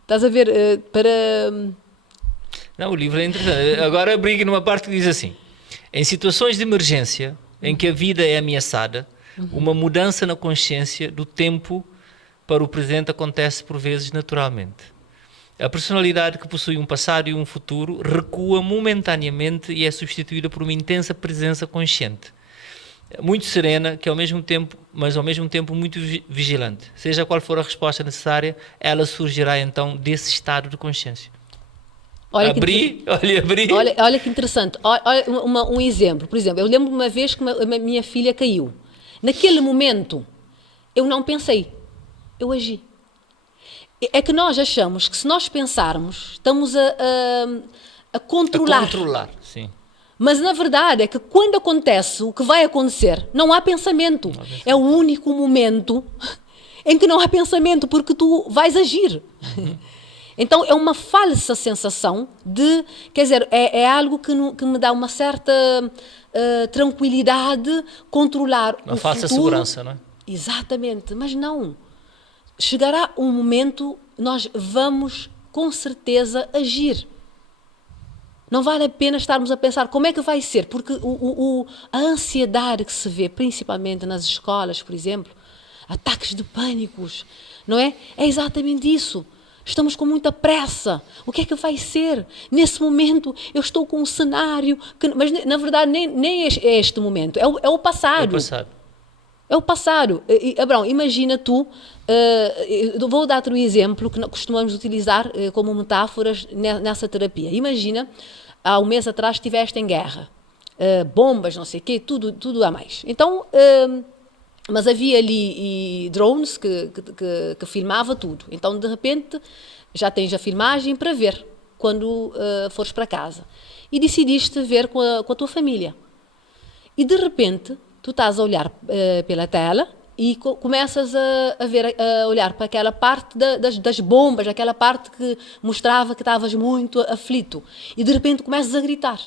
estás a ver, para... Não, o livro é interessante. Agora abriga numa parte que diz assim: em situações de emergência, em que a vida é ameaçada, uma mudança na consciência do tempo para o presente acontece por vezes naturalmente. A personalidade que possui um passado e um futuro recua momentaneamente e é substituída por uma intensa presença consciente, muito serena, mas ao mesmo tempo muito vigilante. Seja qual for a resposta necessária, ela surgirá então desse estado de consciência. Abri. Olha que interessante. Olha um exemplo. Por exemplo, eu lembro uma vez que a minha filha caiu. Naquele momento, eu não pensei. Eu agi. É que nós achamos que se nós pensarmos, estamos a controlar. A controlar, sim. Mas na verdade é que quando acontece o que vai acontecer, não há pensamento. É o único momento em que não há pensamento, porque tu vais agir. Então é uma falsa sensação de, quer dizer, é algo que me dá uma certa tranquilidade, controlar Uma o falsa futuro. segurança, não é? Exatamente, mas não. Chegará um momento, nós vamos com certeza agir. Não vale a pena estarmos a pensar como é que vai ser, porque a ansiedade que se vê, principalmente nas escolas, por exemplo, ataques de pânicos, não é? É exatamente isso. Estamos com muita pressa. O que é que vai ser? Nesse momento, eu estou com um cenário, mas na verdade nem é este momento, é o passado. É o passado. É o passado. Abrão, imagina tu, eu vou dar-te um exemplo que costumamos utilizar como metáforas nessa terapia. Imagina, há um mês atrás estiveste em guerra, bombas, não sei o quê, tudo a mais. Então, mas havia ali drones que filmava tudo. Então, de repente, já tens a filmagem para ver quando fores para casa. E decidiste ver com a tua família. E de repente, tu estás a olhar pela tela e começas a olhar para aquela parte das bombas, aquela parte que mostrava que estavas muito aflito. E de repente começas a gritar.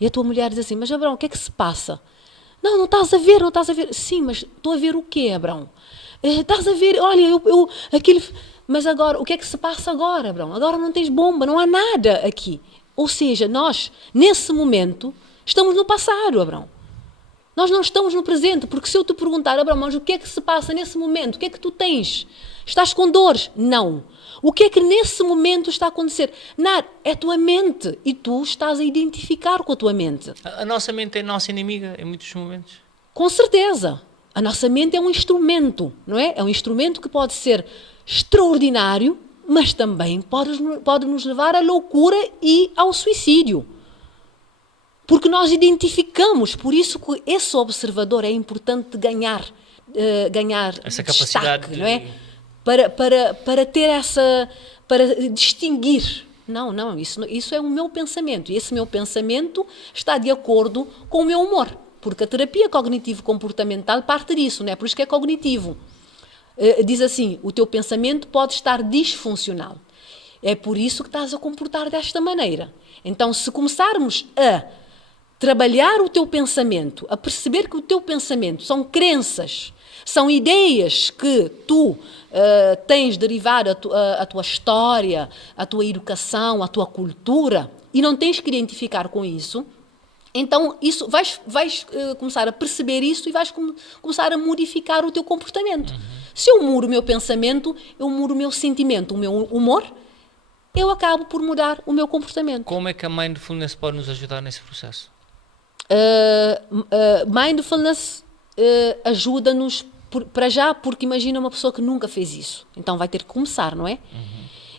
E a tua mulher diz assim, mas Abrão, o que é que se passa? Não estás a ver, não estás a ver. Sim, mas estou a ver o quê, Abrão? Estás a ver, olha, aquele... Mas agora, o que é que se passa agora, Abrão? Agora não tens bomba, não há nada aqui. Ou seja, nós, nesse momento, estamos no passado, Abrão. Nós não estamos no presente, porque se eu te perguntar, Abrão, mas o que é que se passa nesse momento? O que é que tu tens? Estás com dores? Não. O que é que nesse momento está a acontecer? Nada. É a tua mente. E tu estás a identificar com a tua mente. A nossa mente é a nossa inimiga em muitos momentos. Com certeza. A nossa mente é um instrumento, não é? É um instrumento que pode ser extraordinário, mas também pode nos levar à loucura e ao suicídio. Porque nós identificamos, por isso que esse observador é importante ganhar essa capacidade destaque, não é? Para ter para distinguir. Não, isso é o meu pensamento. E esse meu pensamento está de acordo com o meu humor. Porque a terapia cognitivo-comportamental parte disso, não é? Por isso que é cognitivo. Diz assim, o teu pensamento pode estar disfuncional. É por isso que estás a comportar desta maneira. Então, se começarmos a trabalhar o teu pensamento, a perceber que o teu pensamento são crenças, são ideias que tu tens derivado a tua história, a tua educação, a tua cultura, e não tens que identificar com isso, então isso vais começar a perceber isso e vais começar a modificar o teu comportamento. Se eu mudo o meu pensamento, eu mudo o meu sentimento, o meu humor, eu acabo por mudar o meu comportamento. Como é que a mindfulness pode nos ajudar nesse processo? Mindfulness ajuda-nos para já, porque imagina uma pessoa que nunca fez isso. Então vai ter que começar, não é?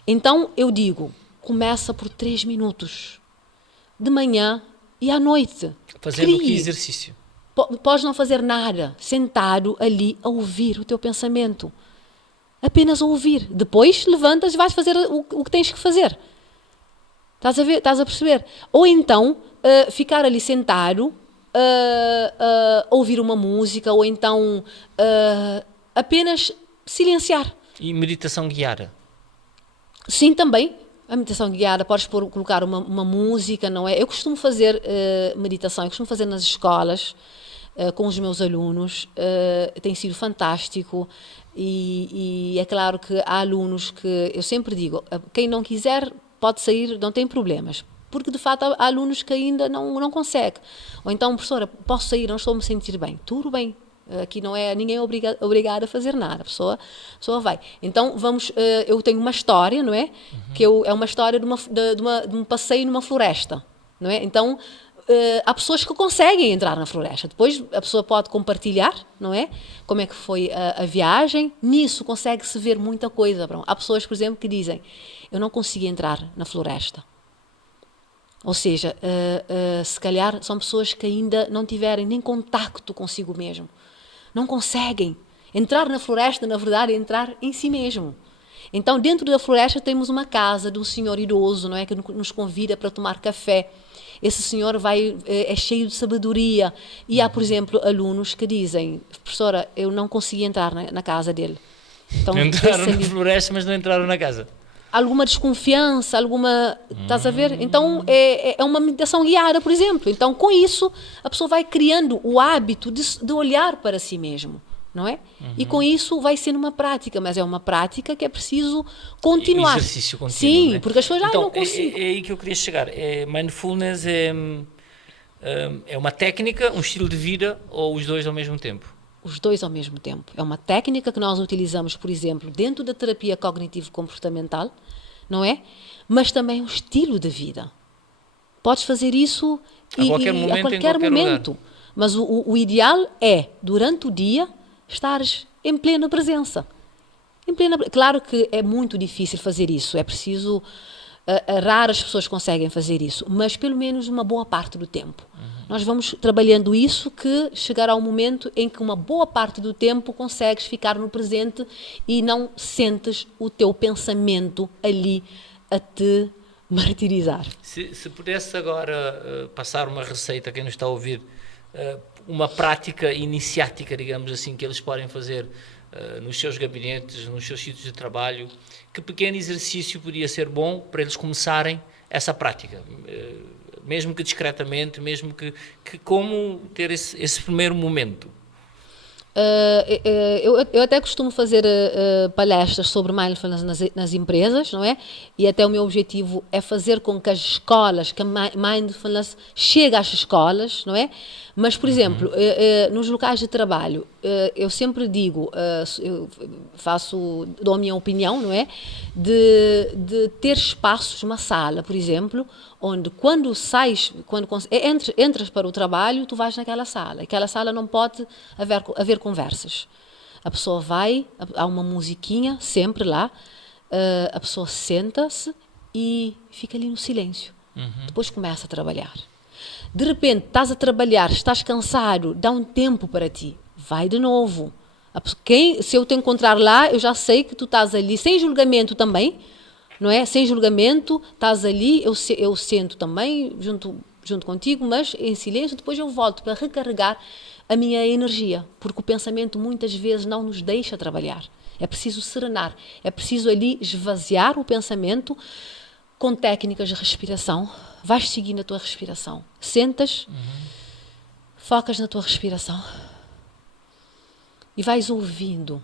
Então eu digo, começa por 3 minutos. De manhã e à noite. Fazendo que exercício? Podes não fazer nada, sentado ali a ouvir o teu pensamento. Apenas a ouvir. Depois levantas e vais fazer o que tens que fazer. Estás a ver? Estás a perceber? Ou então ficar ali sentado a ouvir uma música, ou então apenas silenciar. E meditação guiada? Sim, também. A meditação guiada, podes colocar uma música, não é? Eu costumo fazer meditação, eu costumo fazer nas escolas com os meus alunos, tem sido fantástico e é claro que há alunos que, eu sempre digo, quem não quiser pode sair, não tem problemas, porque de fato há alunos que ainda não conseguem. Ou então, professora, posso sair, não estou a me sentir bem. Tudo bem. Aqui não é ninguém obrigado a fazer nada, a pessoa vai. Então, eu tenho uma história, não é? Que é uma história de um passeio numa floresta, não é? Então, há pessoas que conseguem entrar na floresta. Depois, a pessoa pode compartilhar, não é? Como é que foi a viagem. Nisso, consegue-se ver muita coisa. Há pessoas, por exemplo, que dizem, eu não consigo entrar na floresta. Ou seja, se calhar são pessoas que ainda não tiverem nem contacto consigo mesmo. Não conseguem. Entrar na floresta, na verdade, é entrar em si mesmo. Então, dentro da floresta temos uma casa de um senhor idoso, não é, que nos convida para tomar café. Esse senhor é cheio de sabedoria. E há, por exemplo, alunos que dizem: professora, eu não consegui entrar na casa dele. Então, Entraram na floresta, mas não entraram na casa. Alguma desconfiança, estás a ver? Então, é uma meditação guiada, por exemplo. Então, com isso, a pessoa vai criando o hábito de olhar para si mesmo, não é? E com isso vai sendo uma prática, mas é uma prática que é preciso continuar. Um exercício contínuo. Sim, né? porque as pessoas então, não consigo. É aí que eu queria chegar. Mindfulness é uma técnica, um estilo de vida, ou os dois ao mesmo tempo? Os dois ao mesmo tempo. É uma técnica que nós utilizamos, por exemplo, dentro da terapia cognitivo-comportamental, não é? Mas também um estilo de vida. Podes fazer isso a qualquer momento, a qualquer momento. Lugar. Mas o ideal é, durante o dia, estares em plena presença. Claro que é muito difícil fazer isso. É preciso... raras pessoas conseguem fazer isso, mas pelo menos uma boa parte do tempo. Nós vamos trabalhando isso, que chegará um momento em que uma boa parte do tempo consegues ficar no presente e não sentes o teu pensamento ali a te martirizar. Se pudesse agora passar uma receita a quem nos está a ouvir, uma prática iniciática, digamos assim, que eles podem fazer nos seus gabinetes, nos seus sítios de trabalho, que pequeno exercício poderia ser bom para eles começarem essa prática? Mesmo que discretamente, mesmo que como ter esse primeiro momento? Eu até costumo fazer palestras sobre mindfulness nas empresas, não é? E até o meu objetivo é fazer com que as escolas, que a mindfulness chegue às escolas, não é? Mas, por exemplo, nos locais de trabalho, eu sempre digo, dou a minha opinião, não é? De ter espaços, uma sala, por exemplo, onde quando sais, entras para o trabalho, tu vais naquela sala. Aquela sala não pode haver conversas. A pessoa vai, há uma musiquinha sempre lá, a pessoa senta-se e fica ali no silêncio. Depois começa a trabalhar. De repente, estás a trabalhar, estás cansado, dá um tempo para ti. Vai de novo. Se eu te encontrar lá, eu já sei que tu estás ali, sem julgamento também, não é? Sem julgamento, estás ali, eu sento também junto contigo, mas em silêncio, depois eu volto para recarregar a minha energia, porque o pensamento muitas vezes não nos deixa trabalhar. É preciso serenar, é preciso ali esvaziar o pensamento com técnicas de respiração. Vais seguindo a tua respiração. Sentas, focas na tua respiração e vais ouvindo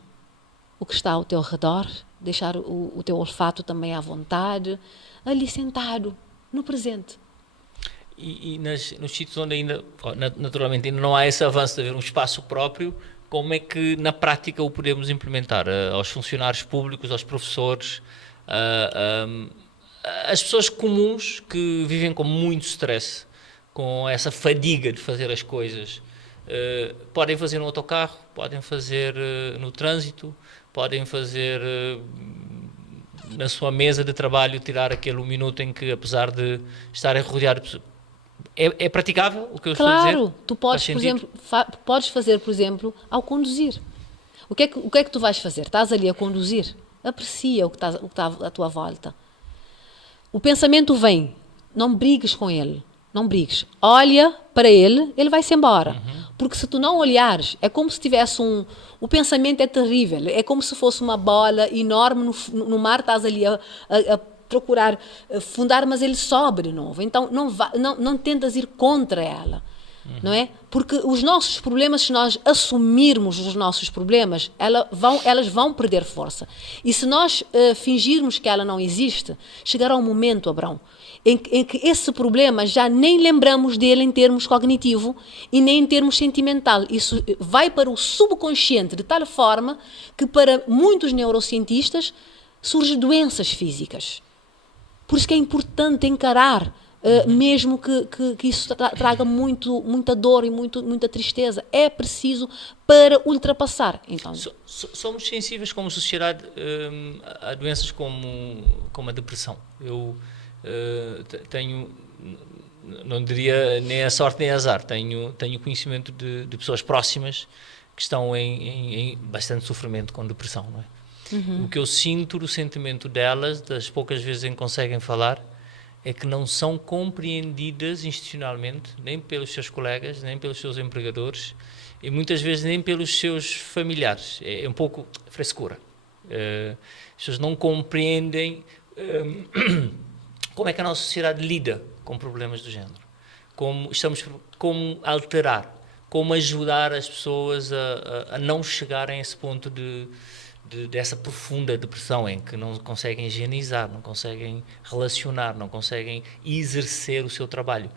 o que está ao teu redor, deixar o teu olfato também à vontade, ali sentado, no presente. E nos sítios onde ainda, naturalmente, ainda não há esse avanço de haver um espaço próprio, como é que na prática o podemos implementar? Aos funcionários públicos, aos professores, as pessoas comuns que vivem com muito stress, com essa fadiga de fazer as coisas, podem fazer no autocarro, podem fazer no trânsito, podem fazer na sua mesa de trabalho, tirar aquele minuto em que, apesar de estarem rodeados, é praticável o que eu estou a dizer? Claro, tu podes, por exemplo, podes fazer, por exemplo, ao conduzir. O que é que tu vais fazer? Estás ali a conduzir? Aprecia o que está à tua volta. O pensamento vem, não brigues com ele, não brigues. Olha para ele, ele vai-se embora. Porque se tu não olhares, é como se tivesse o pensamento é terrível, é como se fosse uma bola enorme no mar, estás ali a procurar fundar, mas ele sobe de novo. Então não tentas ir contra ela. Não é? Porque os nossos problemas, se nós assumirmos os nossos problemas, elas vão perder força. E se nós fingirmos que ela não existe, chegará um momento, Abrão, em que esse problema já nem lembramos dele em termos cognitivo e nem em termos sentimental. Isso vai para o subconsciente de tal forma que para muitos neurocientistas surgem doenças físicas. Por isso que é importante encarar, mesmo que isso traga muita dor e muita tristeza. É preciso para ultrapassar. Então, somos sensíveis como sociedade a doenças como a depressão. Eu tenho, não diria nem a sorte nem a azar, tenho conhecimento de pessoas próximas que estão em bastante sofrimento com depressão, não é? O que eu sinto do sentimento delas, das poucas vezes em que conseguem falar, é que não são compreendidas institucionalmente, nem pelos seus colegas, nem pelos seus empregadores, e muitas vezes nem pelos seus familiares. É um pouco frescura. As pessoas não compreendem como é que a nossa sociedade lida com problemas do género, como alterar, como ajudar as pessoas a não chegarem a esse ponto dessa profunda depressão em que não conseguem higienizar, não conseguem relacionar, não conseguem exercer o seu trabalho.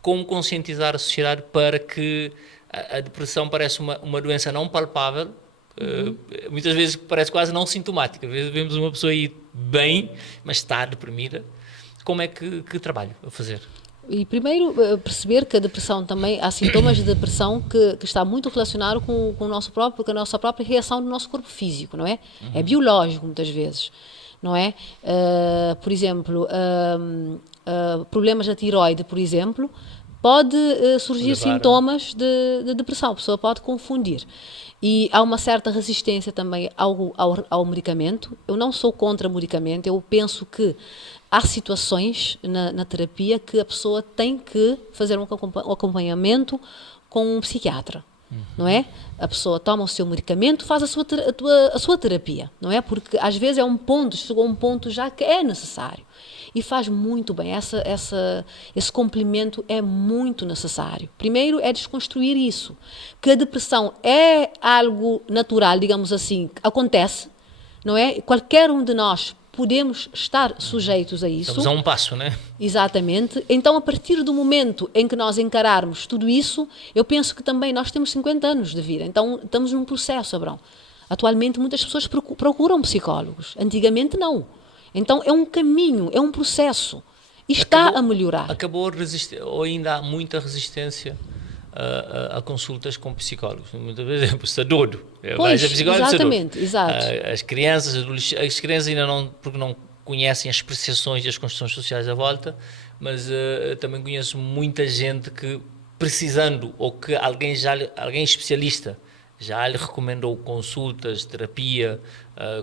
Como conscientizar a sociedade para que a depressão parece uma doença não palpável, muitas vezes parece quase não sintomática. Às vezes vemos uma pessoa aí bem, mas está deprimida. Como é que trabalho a fazer? E primeiro perceber que a depressão também, há sintomas de depressão que está muito relacionado com o nosso próprio, com a nossa própria reação do nosso corpo físico, não é? É biológico muitas vezes, não é? Por exemplo, problemas da tiroide, por exemplo, pode surgir sintomas de depressão, a pessoa pode confundir. E há uma certa resistência também ao medicamento. Eu não sou contra medicamento, eu penso que há situações na terapia que a pessoa tem que fazer um acompanhamento com um psiquiatra, não é? A pessoa toma o seu medicamento, faz a sua terapia, não é? Porque às vezes chegou a um ponto já que é necessário. E faz muito bem, esse complemento é muito necessário. Primeiro é desconstruir isso, que a depressão é algo natural, digamos assim, acontece, não é? Qualquer um de nós podemos estar sujeitos a isso. Estamos a um passo, né? Exatamente. Então, a partir do momento em que nós encararmos tudo isso, eu penso que também nós temos 50 anos de vida. Então, estamos num processo, Abrão. Atualmente, muitas pessoas procuram psicólogos. Antigamente, não. Então, é um caminho, é um processo. E está a melhorar. Ou ainda há muita resistência a consultas com psicólogos. Muitas vezes está doido. Pois, exatamente, exato. As crianças ainda não, porque não conhecem as expressões e as construções sociais à volta, mas também conheço muita gente que, precisando, ou que alguém especialista já lhe recomendou consultas, terapia,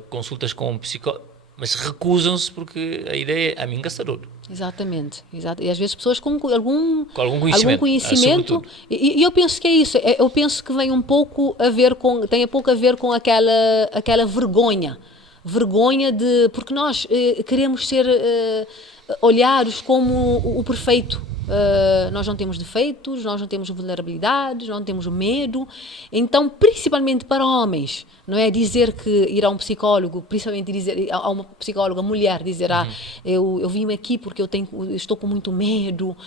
consultas com psicólogo, mas recusam-se porque a ideia é a mim gastador. Exatamente, exato. E às vezes pessoas com algum conhecimento e eu penso que é isso. Eu penso que vem um pouco a ver tem pouco a ver com aquela vergonha porque nós queremos ser olhados como o perfeito. Nós não temos defeitos, nós não temos vulnerabilidades, não temos medo. Então, principalmente para homens, não é dizer que ir a um psicólogo, principalmente dizer a uma psicóloga mulher, dizer eu vim aqui porque estou com muito medo,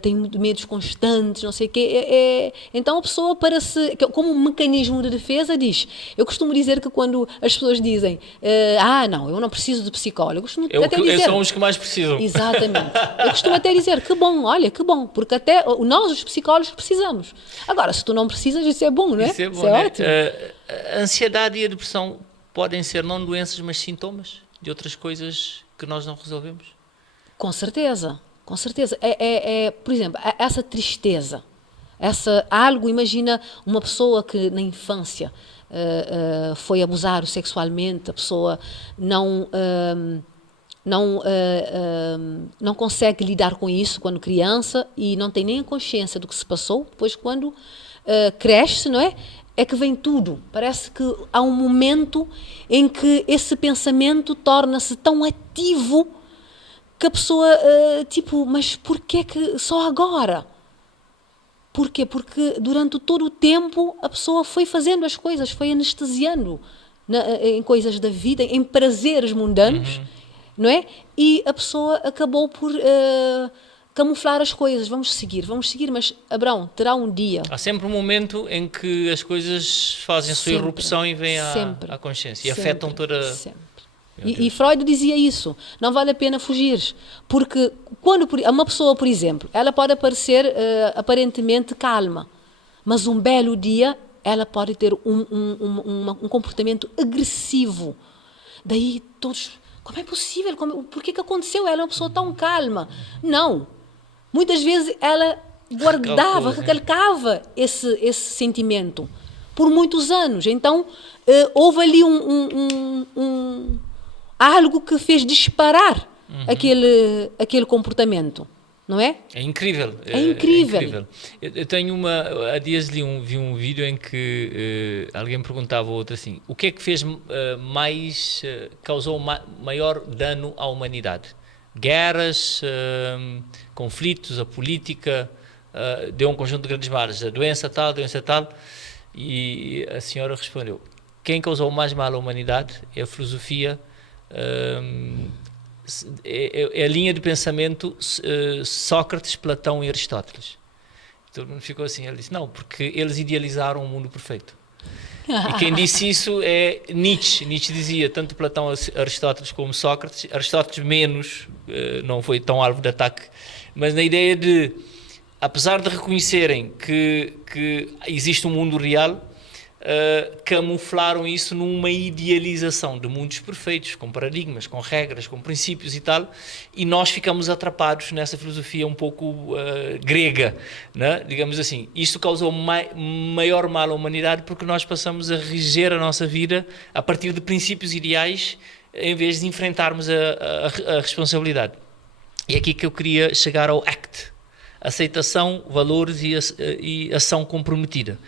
tenho medos constantes, não sei o quê. Então a pessoa, como um mecanismo de defesa, diz. Eu costumo dizer que quando as pessoas dizem não, eu não preciso de psicólogo, eu costumo até dizer, são os que mais precisam. Exatamente. Eu costumo até dizer que bom, olha, que bom, porque até nós, os psicólogos, precisamos. Agora, se tu não precisas, isso é bom, não é? Isso é bom, isso é ótimo. A ansiedade e a depressão podem ser não doenças, mas sintomas de outras coisas que nós não resolvemos? Com certeza, com certeza. Por exemplo, essa tristeza, imagina uma pessoa que na infância foi abusada sexualmente, a pessoa não consegue lidar com isso quando criança e não tem nem a consciência do que se passou. Depois, quando cresce, não é? É que vem tudo. Parece que há um momento em que esse pensamento torna-se tão ativo que a pessoa, mas porquê que só agora? Porquê? Porque durante todo o tempo a pessoa foi fazendo as coisas, foi anestesiando em coisas da vida, em prazeres mundanos, não é? E a pessoa acabou por camuflar as coisas. Vamos seguir, mas, Abrão, terá um dia. Há sempre um momento em que as coisas fazem a sua irrupção e vêm à consciência e afetam toda... Sempre. E Freud dizia isso. Não vale a pena fugir. Porque quando uma pessoa, por exemplo, ela pode parecer aparentemente calma, mas um belo dia ela pode ter um comportamento agressivo. Daí todos... Como é possível? Por que aconteceu? Ela é uma pessoa tão calma. Não. Muitas vezes ela recalcava esse sentimento. por muitos anos. Então, houve ali algo que fez disparar aquele comportamento, não é? É incrível. É incrível. Eu tenho há dias vi um vídeo em que alguém perguntava ao outro assim, o que é que fez causou maior dano à humanidade? Guerras, conflitos, a política, deu um conjunto de grandes males, a doença tal, e a senhora respondeu, quem causou mais mal à humanidade é a filosofia, é a linha de pensamento Sócrates, Platão e Aristóteles. Todo mundo ficou assim, ele disse, não, porque eles idealizaram um mundo perfeito. E quem disse isso é Nietzsche. Nietzsche dizia, tanto Platão, Aristóteles como Sócrates, Aristóteles menos, não foi tão alvo de ataque, mas na ideia de, apesar de reconhecerem que existe um mundo real, camuflaram isso numa idealização de mundos perfeitos, com paradigmas, com regras, com princípios e tal, e nós ficamos atrapados nessa filosofia um pouco grega, né? Digamos assim. Isto causou maior mal à humanidade porque nós passamos a reger a nossa vida a partir de princípios ideais em vez de enfrentarmos a responsabilidade. E é aqui que eu queria chegar ao ACT, aceitação, valores e ação comprometida.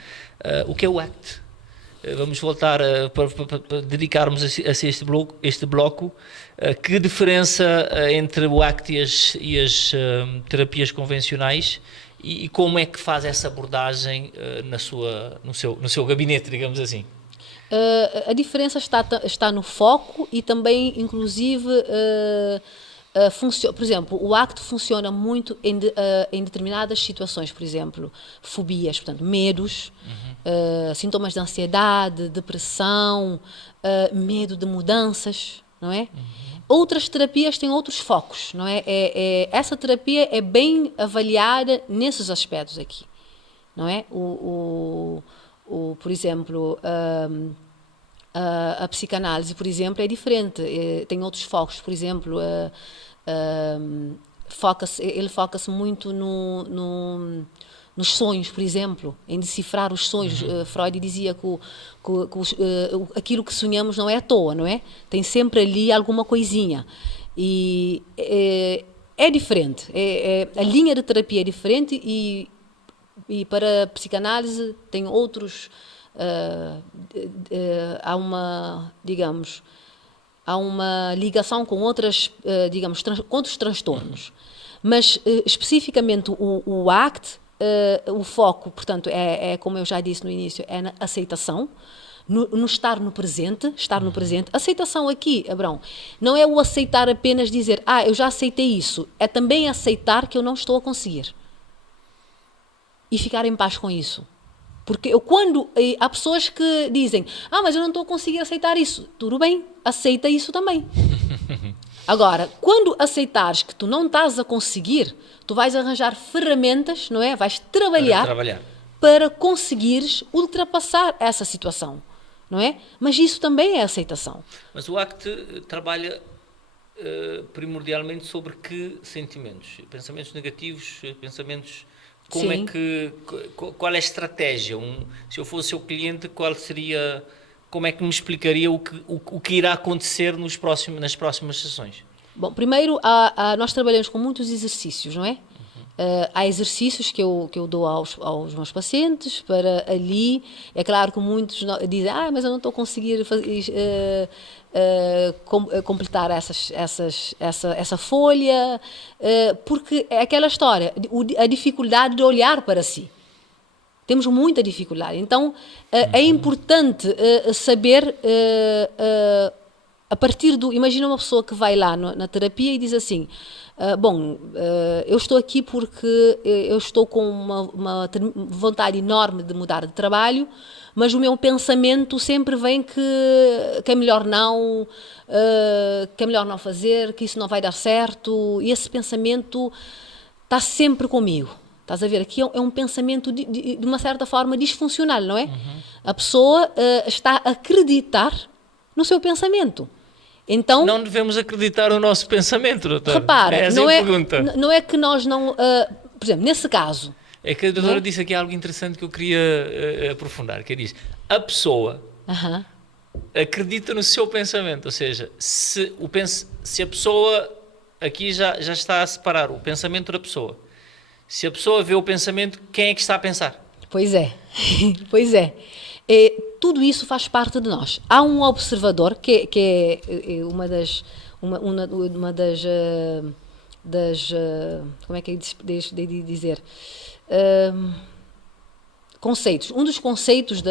O que é o ACT? Vamos voltar para dedicarmos a este bloco. Que diferença entre o ACT e as terapias convencionais e como é que faz essa abordagem no seu gabinete, digamos assim? A diferença está no foco e também, inclusive, por exemplo, o ACT funciona muito em determinadas situações, por exemplo, fobias, portanto, medos, sintomas de ansiedade, depressão, medo de mudanças, não é? Outras terapias têm outros focos, não é? Essa terapia é bem avaliada nesses aspectos aqui, não é? Por exemplo, a psicanálise, por exemplo, é diferente, tem outros focos, por exemplo, ele foca-se muito nos sonhos, por exemplo, em decifrar os sonhos. Freud dizia que aquilo que sonhamos não é à toa, não é? Tem sempre ali alguma coisinha. E é diferente, a linha de terapia é diferente e para a psicanálise tem outros... há uma ligação com outras, com outros transtornos. Mas, especificamente, o ACT, o foco, portanto, como eu já disse no início, é na aceitação, no estar no presente, Aceitação aqui, Abrão, não é o aceitar apenas dizer, eu já aceitei isso, é também aceitar que eu não estou a conseguir. E ficar em paz com isso. Porque há pessoas que dizem, mas eu não estou a conseguir aceitar isso. Tudo bem, aceita isso também. Agora, quando aceitares que tu não estás a conseguir, tu vais arranjar ferramentas, não é? Vais trabalhar para conseguires ultrapassar essa situação, não é? Mas isso também é aceitação. Mas o ACT trabalha primordialmente sobre que sentimentos? Pensamentos negativos, pensamentos... Qual é a estratégia? Se eu fosse seu cliente, como é que me explicaria o que irá acontecer nas próximas sessões? Bom, primeiro, nós trabalhamos com muitos exercícios, não é? Há exercícios que eu dou aos meus pacientes para ali, é claro que muitos dizem, mas eu não estou a conseguir completar essa folha, porque é aquela história, a dificuldade de olhar para si. Temos muita dificuldade. Então, é importante saber, a partir imagina uma pessoa que vai lá na terapia e diz assim, eu estou aqui porque eu estou com uma vontade enorme de mudar de trabalho, mas o meu pensamento sempre vem que é melhor não, fazer, que isso não vai dar certo, e esse pensamento está sempre comigo. Estás a ver? Aqui é um pensamento de uma certa forma disfuncional, não é? A pessoa está a acreditar no seu pensamento. Então, não devemos acreditar no nosso pensamento, doutor. Repara, pergunta. Não é que nós não... por exemplo, nesse caso... É que a doutora disse aqui algo interessante que eu queria aprofundar, que diz, a pessoa Aham. acredita no seu pensamento, ou seja, se a pessoa, aqui já está a separar o pensamento da pessoa, se a pessoa vê o pensamento, quem é que está a pensar? Pois é, pois é. Tudo isso faz parte de nós. Há um observador que é uma das como é que é de dizer? Conceitos. Um dos conceitos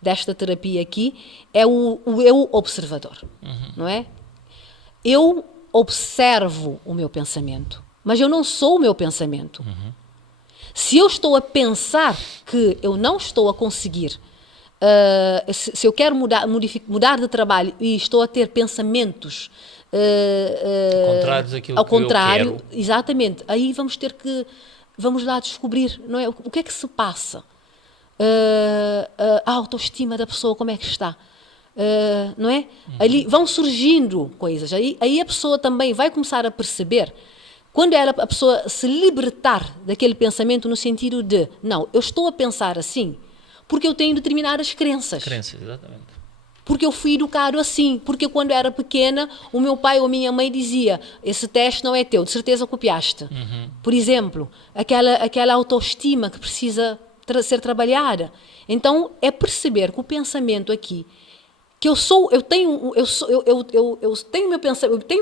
desta terapia aqui é o eu observador, não é? Eu observo o meu pensamento, mas eu não sou o meu pensamento. Se eu estou a pensar que eu não estou a conseguir, se eu quero mudar de trabalho e estou a ter pensamentos Contrários daquilo ao que eu contrário, quero. exatamente, aí vamos lá descobrir, não é? O que é que se passa? A autoestima da pessoa, como é que está? Não é? Ali vão surgindo coisas, aí a pessoa também vai começar a perceber. Quando a pessoa se libertar daquele pensamento no sentido de, não, eu estou a pensar assim porque eu tenho determinadas crenças. Crenças, exatamente. Porque eu fui educado assim. Porque quando eu era pequena, o meu pai ou a minha mãe dizia, esse teste não é teu, de certeza copiaste. Por exemplo, aquela autoestima que precisa ser trabalhada. Então, é perceber que o pensamento aqui, que eu tenho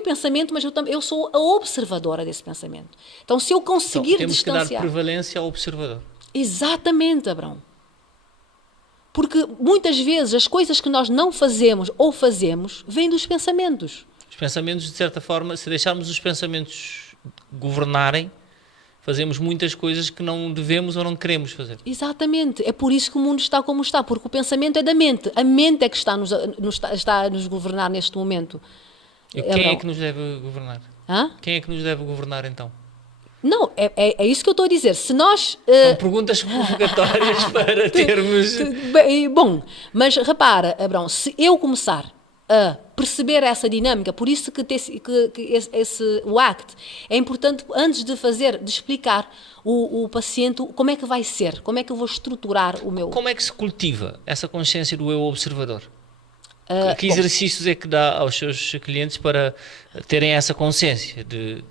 pensamento, mas eu sou a observadora desse pensamento. Então, se eu conseguir Então, temos distanciar... que dar prevalência ao observador. Exatamente, Abrão. Porque muitas vezes as coisas que nós não fazemos ou fazemos vêm dos pensamentos. Os pensamentos, de certa forma, se deixarmos os pensamentos governarem, fazemos muitas coisas que não devemos ou não queremos fazer. Exatamente. É por isso que o mundo está como está, porque o pensamento é da mente. A mente é que está a nos governar neste momento. E quem é que nos deve governar? Hã? Quem é que nos deve governar, então? Não, é isso que eu estou a dizer. Se nós... São perguntas provocatórias para termos... Bom, mas repara, Abrão, se eu começar a perceber essa dinâmica, por isso que o ACT é importante antes de explicar o paciente como é que vai ser, como é que eu vou estruturar o meu... Como é que se cultiva essa consciência do eu observador? Que exercícios é que dá aos seus clientes para terem essa consciência de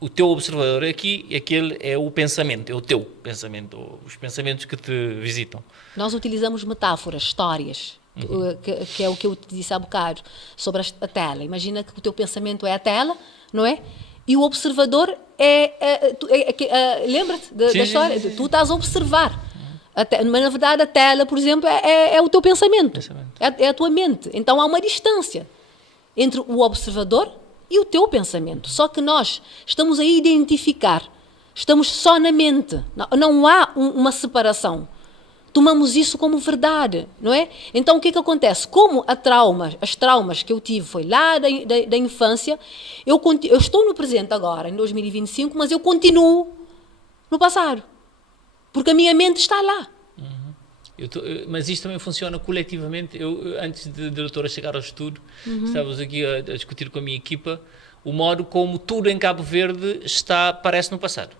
o teu observador aqui, aquele é o pensamento, é o teu pensamento, os pensamentos que te visitam. Nós utilizamos metáforas, histórias, que é o que eu te disse há bocado, sobre a tela. Imagina que o teu pensamento é a tela, não é? E o observador lembra-te da história? Sim. Tu estás a observar. Mas, na verdade, a tela, por exemplo, é o teu pensamento. É a tua mente. Então, há uma distância entre o observador e o teu pensamento. Só que nós estamos a identificar. Estamos só na mente. Não há uma separação. Tomamos isso como verdade, não é? Então, o que acontece? Como as traumas que eu tive foi lá da infância, eu estou no presente agora, em 2025, mas eu continuo no passado. Porque a minha mente está lá. Mas isto também funciona coletivamente. Antes da doutora chegar ao estudo, estávamos aqui a discutir com a minha equipa o modo como tudo em Cabo Verde parece no passado.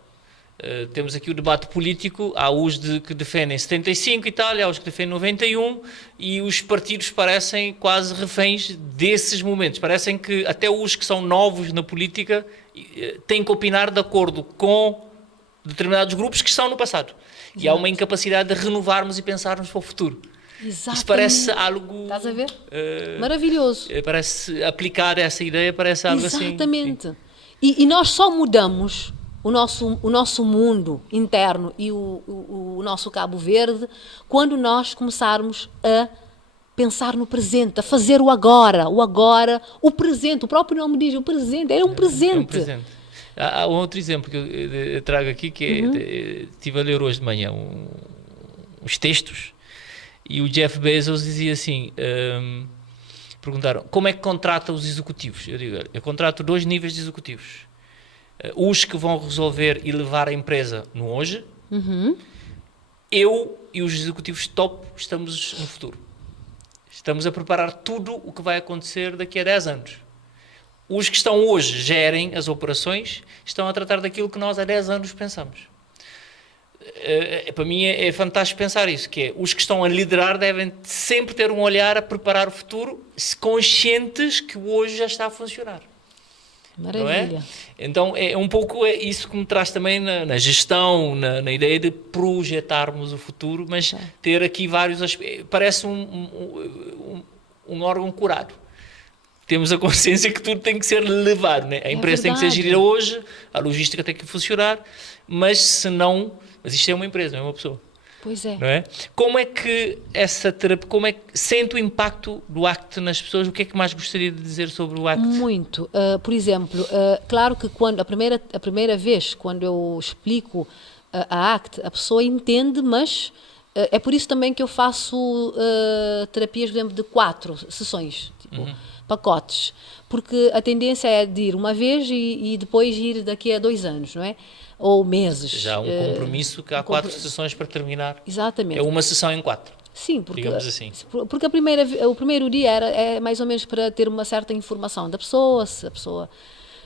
Temos aqui o debate político, há os que defendem 75 e tal, há os que defendem 91, e os partidos parecem quase reféns desses momentos. Parecem que até os que são novos na política têm que opinar de acordo com determinados grupos que estão no passado. Exato. E há uma incapacidade de renovarmos e pensarmos para o futuro. Exatamente. Isso parece algo... Estás a ver? Maravilhoso. Parece aplicar essa ideia, parece algo assim. Exatamente. E nós só mudamos o nosso mundo interno e o nosso Cabo Verde quando nós começarmos a pensar no presente, a fazer o agora, o presente. O próprio nome diz, o presente, é um presente. É um presente. Há um outro exemplo que eu trago aqui, que estive a ler hoje de manhã uns textos, e o Jeff Bezos dizia assim, perguntaram, como é que contrata os executivos? Eu digo, eu contrato 2 níveis de executivos. Os que vão resolver e levar a empresa no hoje, eu e os executivos top estamos no futuro. Estamos a preparar tudo o que vai acontecer daqui a 10 anos. Os que estão hoje gerem as operações, estão a tratar daquilo que nós há 10 anos pensamos. Para mim é fantástico pensar isso, que é, os que estão a liderar devem sempre ter um olhar a preparar o futuro, conscientes que o hoje já está a funcionar. Não é? Maravilha. Então é um pouco isso que me traz também na gestão, na ideia de projetarmos o futuro, mas ter aqui vários aspectos. Parece um órgão curado. Temos a consciência que tudo tem que ser levado, né? A empresa tem que ser gerida hoje, a logística tem que funcionar, mas se não, mas isto é uma empresa, não é uma pessoa. Pois é. Não é? Como é que essa terapia, como é que sente o impacto do ACT nas pessoas? O que é que mais gostaria de dizer sobre o ACT? Muito. Por exemplo, claro que quando a primeira vez, quando eu explico a ACT, a pessoa entende, mas é por isso também que eu faço terapias, por exemplo, de 4 sessões, tipo, pacotes, porque a tendência é de ir uma vez e depois ir daqui a 2 anos, não é? Ou meses. Já um compromisso que há 4 sessões para terminar. Exatamente. É uma sessão em 4. Sim, porque, digamos assim. porque o primeiro dia é mais ou menos para ter uma certa informação da pessoa, se a pessoa,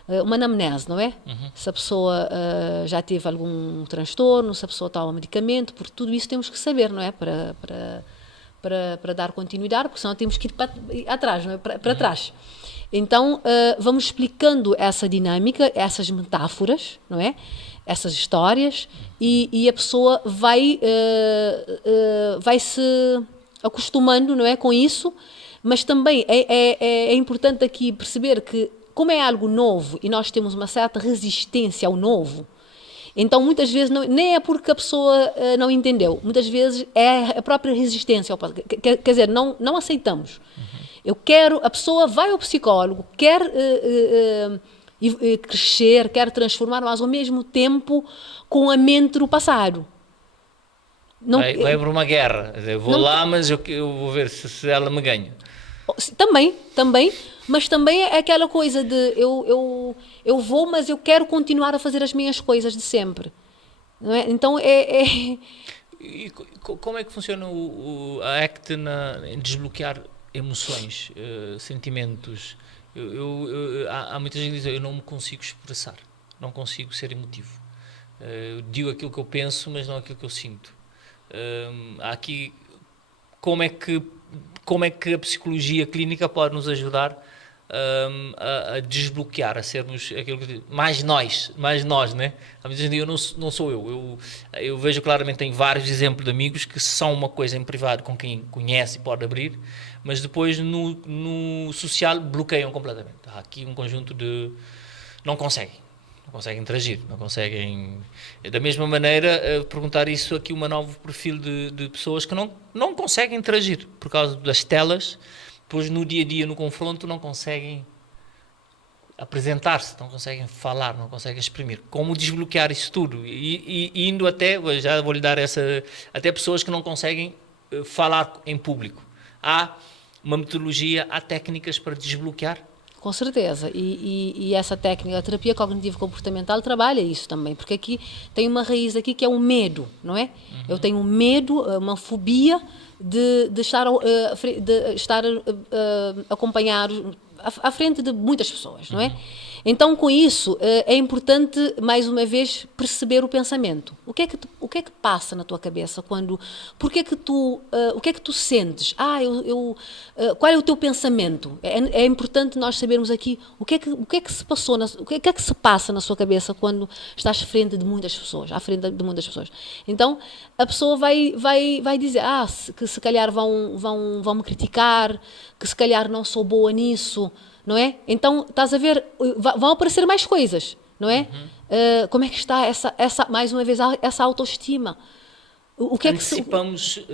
uma anamnese, não é? Se a pessoa já teve algum transtorno, se a pessoa toma medicamento, porque tudo isso temos que saber, não é? Para dar continuidade, porque senão temos que ir para atrás, não é? Para trás. Então, vamos explicando essa dinâmica, essas metáforas, não é? Essas histórias, e a pessoa vai se acostumando, não é, com isso, mas também é importante aqui perceber que, como é algo novo e nós temos uma certa resistência ao novo, então muitas vezes nem é porque a pessoa não entendeu, muitas vezes é a própria resistência, quer dizer, não aceitamos. A pessoa vai ao psicólogo, quer crescer, quer transformar, mas ao mesmo tempo com a mente do passado. Vai para uma guerra. Eu vou lá, mas eu vou ver se ela me ganha. Também, mas também é aquela coisa de eu vou, mas eu quero continuar a fazer as minhas coisas de sempre. Não é? Então E como é que funciona a ACT em desbloquear emoções, sentimentos? Há muita gente que diz, eu não me consigo expressar, não consigo ser emotivo. Eu digo aquilo que eu penso, mas não aquilo que eu sinto. Há aqui, como é que a psicologia clínica pode nos ajudar a desbloquear, a sermos aquilo que mais nós, né? Há muita gente que diz, eu não sou eu vejo claramente, tenho vários exemplos de amigos que são uma coisa em privado com quem conhece e pode abrir, mas depois no social bloqueiam completamente. Há aqui um conjunto de não conseguem interagir, não conseguem. Da mesma maneira, perguntar isso aqui, um novo perfil de pessoas que não conseguem interagir por causa das telas, depois no dia a dia, no confronto, não conseguem apresentar-se, não conseguem falar, não conseguem exprimir. Como desbloquear isso tudo? E indo até, já vou-lhe dar até pessoas que não conseguem falar em público. Há uma metodologia, há técnicas para desbloquear? Com certeza, e essa técnica, a terapia cognitivo-comportamental trabalha isso também, porque aqui tem uma raiz aqui que é o medo, não é? Eu tenho um medo, uma fobia de estar acompanhado à frente de muitas pessoas, não é? Então, com isso, é importante, mais uma vez, perceber o pensamento. O que é que passa na tua cabeça quando... o que é que tu sentes? Qual é o teu pensamento? É importante nós sabermos aqui o que é que se passou, o que é que se passa na sua cabeça quando estás à frente de muitas pessoas. Então, a pessoa vai dizer, que se calhar vão me criticar, que se calhar não sou boa nisso, não é? Então, estás a ver, vão aparecer mais coisas, não é? Como é que está mais uma vez, essa autoestima? Antecipamos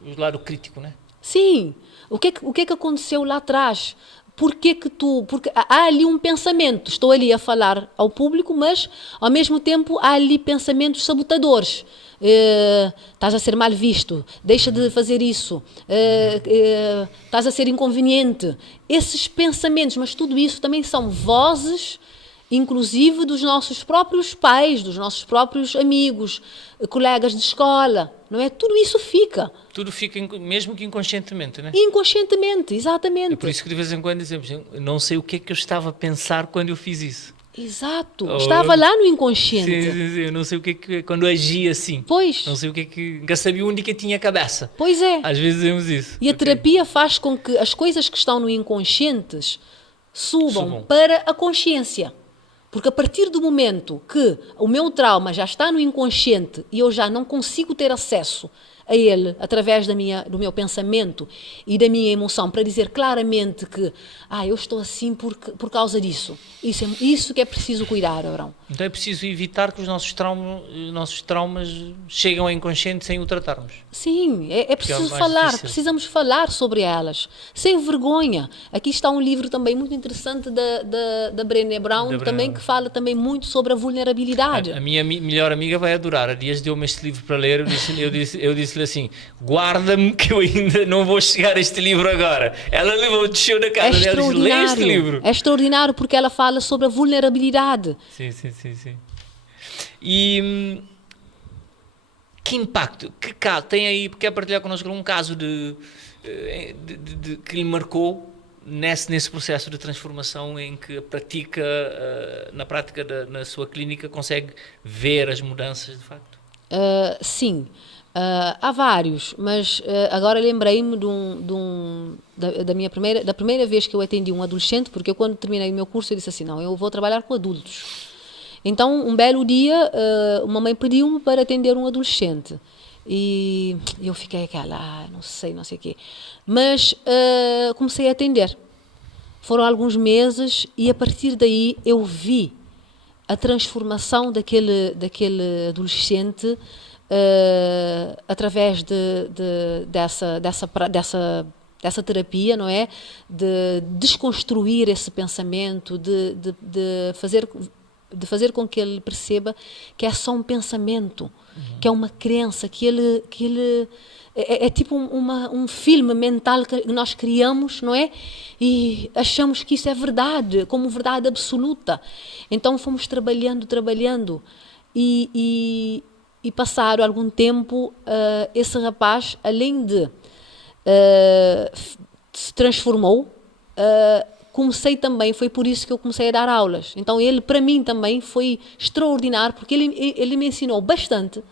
o lado crítico, não é? Sim. O que é que aconteceu lá atrás? Porque há ali um pensamento, estou ali a falar ao público, mas, ao mesmo tempo, há ali pensamentos sabotadores. Estás a ser mal visto, deixa de fazer isso, estás a ser inconveniente. Esses pensamentos, mas tudo isso também são vozes, inclusive dos nossos próprios pais, dos nossos próprios amigos, colegas de escola, não é? Tudo isso fica. Tudo fica, mesmo que inconscientemente, não é? Inconscientemente, exatamente. É por isso que de vez em quando dizemos, não sei o que é que eu estava a pensar quando eu fiz isso. Exato. Ou- Estava lá no Sim, inconsciente. sim, sim. Eu não sei o que é que, quando agia assim. Pois, Não sei o que é que, nunca sabia onde que tinha a cabeça. pois é. Às vezes dizemos isso. E a Ok. terapia faz com que as coisas que estão no inconscientes subam Subam. para a consciência. Porque a partir do momento que o meu trauma já está no inconsciente e eu já não consigo ter acesso a ele através do meu pensamento e da minha emoção para dizer claramente que eu estou assim por causa disso. Isso que é preciso cuidar, Abrão. Então é preciso evitar que os nossos traumas cheguem ao inconsciente sem o tratarmos. Sim, é preciso mais falar, difícil. precisamos falar sobre elas, sem vergonha. Aqui está um livro também muito interessante da Brené Brown, Da Brené também Brown. que fala também muito sobre a vulnerabilidade. A minha melhor amiga vai adorar. Há dias deu-me este livro para ler. Eu disse-lhe assim: guarda-me que eu ainda não vou chegar a este livro agora. Ela desceu da É casa dela e disse: lê este livro. É extraordinário porque ela fala sobre a vulnerabilidade. Sim, sim, sim, sim. E que impacto, que caso, tem aí, quer partilhar connosco um caso que lhe marcou nesse processo de transformação em que pratica, na prática na sua clínica, consegue ver as mudanças de facto? Sim, há vários, mas agora lembrei-me da primeira vez que eu atendi um adolescente, porque eu, quando terminei o meu curso, eu disse assim: não, eu vou trabalhar com adultos. Então, um belo dia, uma mãe pediu-me para atender um adolescente. E eu fiquei aquela, não sei o quê. Mas comecei a atender. Foram alguns meses e, a partir daí, eu vi a transformação daquele adolescente através dessa terapia, não é? De desconstruir esse pensamento, de fazer com que ele perceba que é só um pensamento, que é uma crença, que ele é tipo um filme mental que nós criamos, não é? E achamos que isso é verdade, como verdade absoluta. Então fomos trabalhando e passado algum tempo, esse rapaz, além de se transformou, foi por isso que eu comecei a dar aulas. Então ele, para mim, também foi extraordinário, porque ele me ensinou bastante,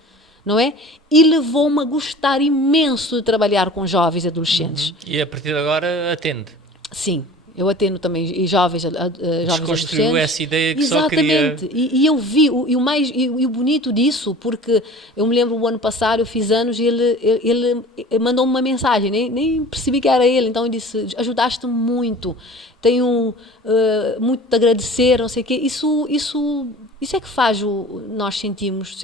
não é? E levou-me a gostar imenso de trabalhar com jovens e adolescentes. E a partir de agora atende? Sim, eu atendo também jovens Desconstruiu adolescentes. essa ideia que Exatamente. só queria... E eu vi, o bonito disso, porque eu me lembro, o ano passado, eu fiz anos e ele mandou-me uma mensagem, nem percebi que era ele, então ele disse: ajudaste-me muito, tenho muito de agradecer, não sei o quê. Isso é que faz nós sentirmos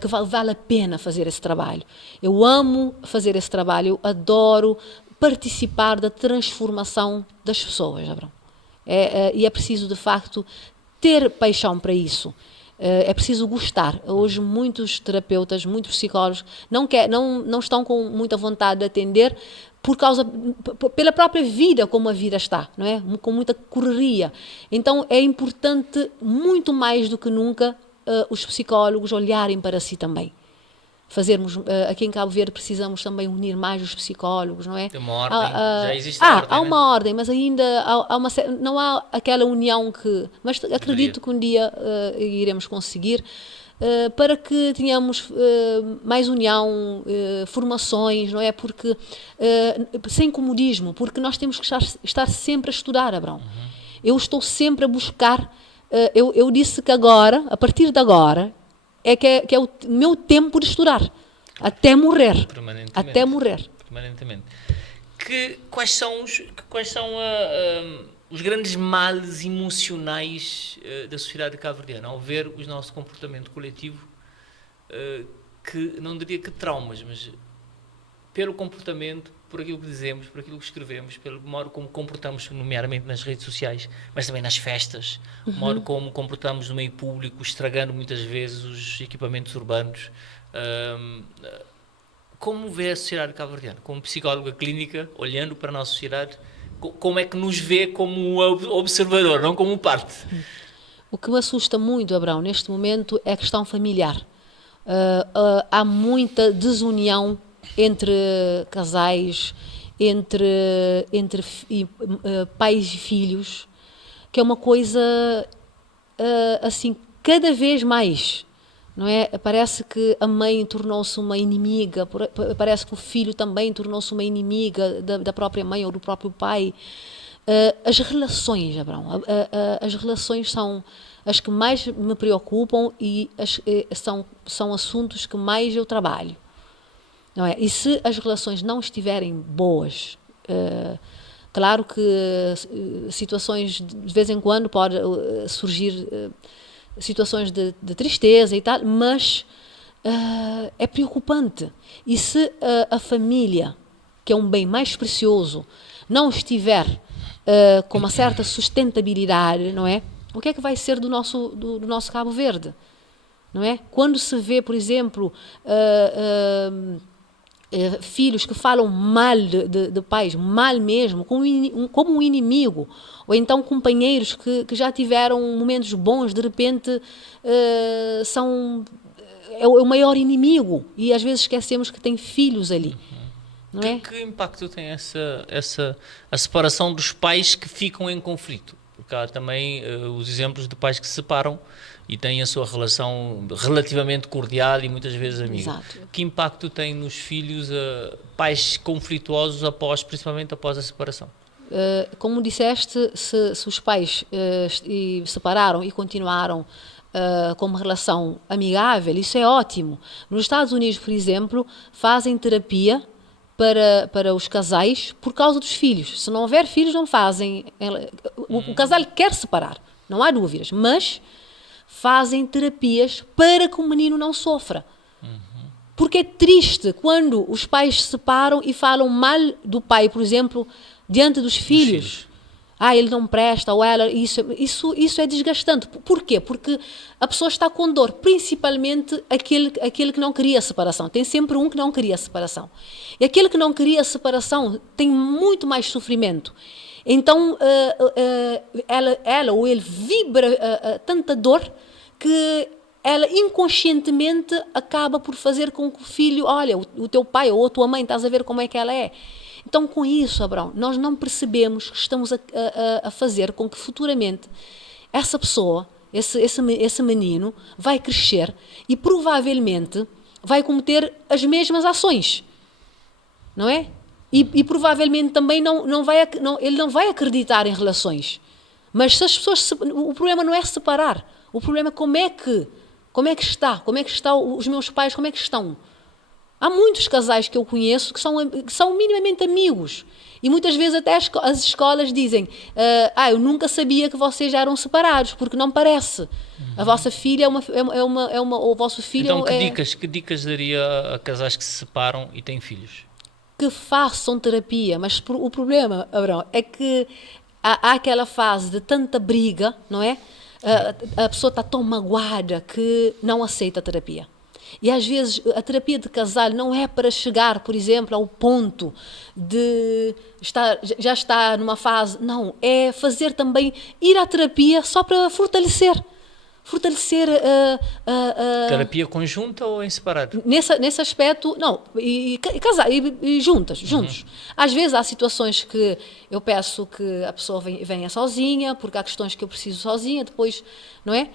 que vale a pena fazer esse trabalho. Eu amo fazer esse trabalho, eu adoro participar da transformação das pessoas, Abrão. E é preciso, de facto, ter paixão para isso. É preciso gostar. Hoje muitos terapeutas, muitos psicólogos não estão com muita vontade de atender pela própria vida, como a vida está, não é? Com muita correria. Então é importante, muito mais do que nunca, os psicólogos olharem para si também. Aqui em Cabo Verde precisamos também unir mais os psicólogos, não é? Tem uma ordem, já existe a ordem, há né? uma ordem, mas ainda não há aquela união mas acredito que um dia iremos conseguir, para que tenhamos mais união, formações, não é? Porque sem comodismo, porque nós temos que estar sempre a estudar, Abrão. Eu estou sempre a buscar, eu disse que agora, a partir de agora, que é o meu tempo de estudar, até morrer. Permanentemente. Quais são os grandes males emocionais da sociedade cabo-verdiana ao ver o nosso comportamento coletivo, que não diria que traumas, mas pelo comportamento, por aquilo que dizemos, por aquilo que escrevemos, pelo modo como comportamos, nomeadamente nas redes sociais, mas também nas festas, o modo como comportamos no meio público, estragando muitas vezes os equipamentos urbanos. Como vê a sociedade cabo-verdiana? Como psicóloga clínica, olhando para a nossa sociedade, como é que nos vê como observador, não como parte? O que me assusta muito, Abrão, neste momento, é a questão familiar. Há muita desunião entre casais, entre pais e filhos, que é uma coisa assim, cada vez mais, não é? Parece que a mãe tornou-se uma inimiga, parece que o filho também tornou-se uma inimiga da própria mãe ou do próprio pai. As relações, Abraão, as relações são as que mais me preocupam e são assuntos que mais eu trabalho, não é? E se as relações não estiverem boas, claro que situações, de vez em quando pode surgir situações de tristeza e tal, mas é preocupante. E se a família, que é um bem mais precioso, não estiver com uma certa sustentabilidade, não é? O que é que vai ser do nosso Cabo Verde? Não é? Quando se vê, por exemplo, filhos que falam mal de pais, mal mesmo, como um inimigo, ou então companheiros que já tiveram momentos bons, de repente é o maior inimigo, e às vezes esquecemos que tem filhos ali. Não é? Que impacto tem a separação dos pais que ficam em conflito? Porque há também os exemplos de pais que se separam e têm a sua relação relativamente cordial e muitas vezes amiga. Exato. Que impacto tem nos filhos pais conflituosos principalmente após a separação? Como disseste, se os pais separaram e continuaram com uma relação amigável, isso é ótimo. Nos Estados Unidos, por exemplo, fazem terapia para os casais por causa dos filhos. Se não houver filhos, não fazem. O casal quer separar, não há dúvidas, mas fazem terapias para que o menino não sofra. Porque é triste quando os pais se separam e falam mal do pai, por exemplo, diante dos filhos. Ele não presta, ou ela, isso é desgastante. Por quê? Porque a pessoa está com dor, principalmente aquele que não queria a separação. Tem sempre um que não queria a separação. E aquele que não queria a separação tem muito mais sofrimento. Então, ela ou ele vibra tanta dor que ela inconscientemente acaba por fazer com que o filho, olha, o teu pai ou a tua mãe, estás a ver como é que ela é. Então, com isso, Abraão, nós não percebemos que estamos a fazer com que futuramente essa pessoa, esse menino, vai crescer e provavelmente vai cometer as mesmas ações, não é? E provavelmente também ele não vai acreditar em relações. Mas se as pessoas, o problema não é separar, o problema é como é que estão os meus pais, como é que estão. Há muitos casais que eu conheço que são minimamente amigos. E muitas vezes até as escolas dizem eu nunca sabia que vocês eram separados, porque não parece. A vossa filha ou o vosso filho então, que dicas daria a casais que se separam e têm filhos? Que façam terapia. Mas o problema, Abraão, é que há aquela fase de tanta briga, não é? A pessoa está tão magoada que não aceita a terapia. E às vezes a terapia de casal não é para chegar, por exemplo, ao ponto de já estar numa fase, não, é fazer também, ir à terapia só para fortalecer terapia conjunta ou em separado? Nesse aspecto, não, e casar, e juntos. Às vezes há situações que eu peço que a pessoa venha sozinha, porque há questões que eu preciso sozinha, depois, não é?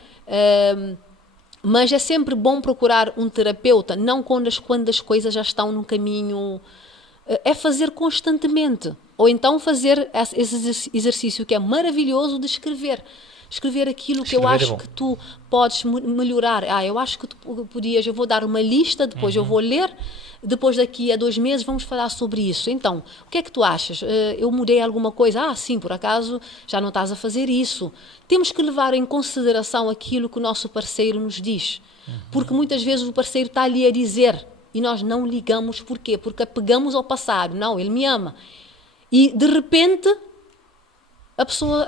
Mas é sempre bom procurar um terapeuta, não quando as coisas já estão num caminho. É fazer constantemente. Ou então fazer esse exercício que é maravilhoso de escrever. Escrever aquilo que eu acho que tu podes melhorar. Eu acho que tu podias, eu vou dar uma lista, depois eu vou ler, depois daqui a 2 meses vamos falar sobre isso. Então, o que é que tu achas? Eu mudei alguma coisa? Sim, por acaso já não estás a fazer isso. Temos que levar em consideração aquilo que o nosso parceiro nos diz. Porque muitas vezes o parceiro está ali a dizer e nós não ligamos. Porquê? Porque apegamos ao passado. Não, ele me ama. E, de repente, a pessoa,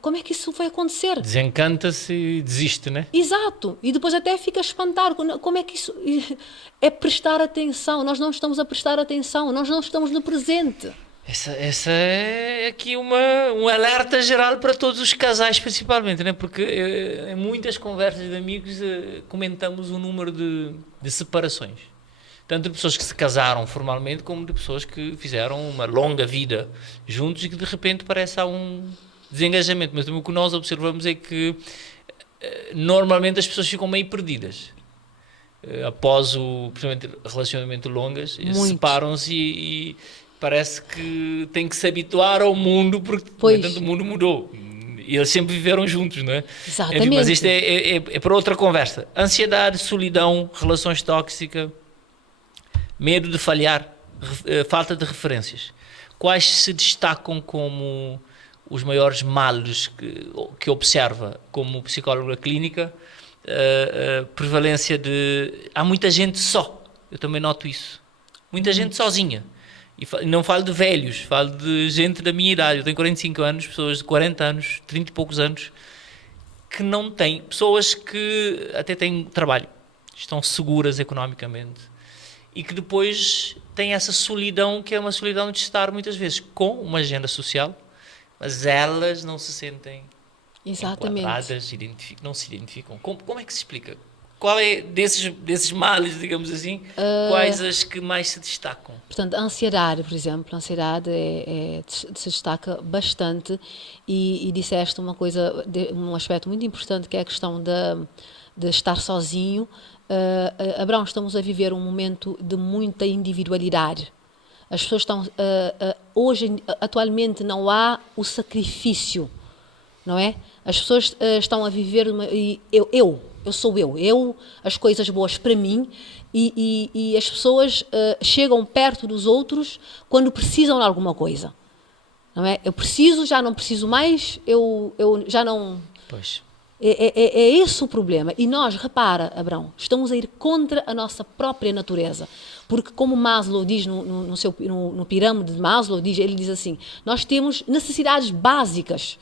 como é que isso vai acontecer? Desencanta-se e desiste, né? Exato. E depois até fica espantado. Como é que isso... É prestar atenção. Nós não estamos a prestar atenção. Nós não estamos no presente. Essa é aqui um alerta geral para todos os casais, principalmente, né? Porque em muitas conversas de amigos comentamos o número de separações. Tanto de pessoas que se casaram formalmente, como de pessoas que fizeram uma longa vida juntos e que de repente parece há um desengajamento. Mas o que nós observamos é que normalmente as pessoas ficam meio perdidas. Após principalmente relacionamento longas, separam-se e parece que têm que se habituar ao mundo, porque o mundo mudou. E eles sempre viveram juntos, não é? Exatamente. Mas isto é para outra conversa. Ansiedade, solidão, relações tóxicas, medo de falhar, falta de referências. Quais se destacam como os maiores males que observa como psicóloga clínica? Prevalência de... Há muita gente só. Eu também noto isso. Muita gente sozinha. E não falo de velhos, falo de gente da minha idade. Eu tenho 45 anos, pessoas de 40 anos, 30 e poucos anos, que não têm... Pessoas que até têm trabalho, estão seguras economicamente, e que depois têm essa solidão, que é uma solidão de estar muitas vezes com uma agenda social, mas elas não se sentem... Exatamente. Não se identificam. Como é que se explica? Qual é, desses males, digamos assim, quais as que mais se destacam? Portanto, a ansiedade, por exemplo, a ansiedade se destaca bastante e disseste uma coisa, um aspecto muito importante, que é a questão de estar sozinho. Abrão, estamos a viver um momento de muita individualidade. As pessoas estão... atualmente não há o sacrifício, não é? As pessoas estão a viver eu sou eu, as coisas boas para mim, e as pessoas chegam perto dos outros quando precisam de alguma coisa, não é? Eu preciso, já não preciso mais, eu já não... Pois. É esse o problema. E nós, repara, Abrão, estamos a ir contra a nossa própria natureza. Porque, como Maslow diz no pirâmide de Maslow, ele diz assim, nós temos necessidades básicas.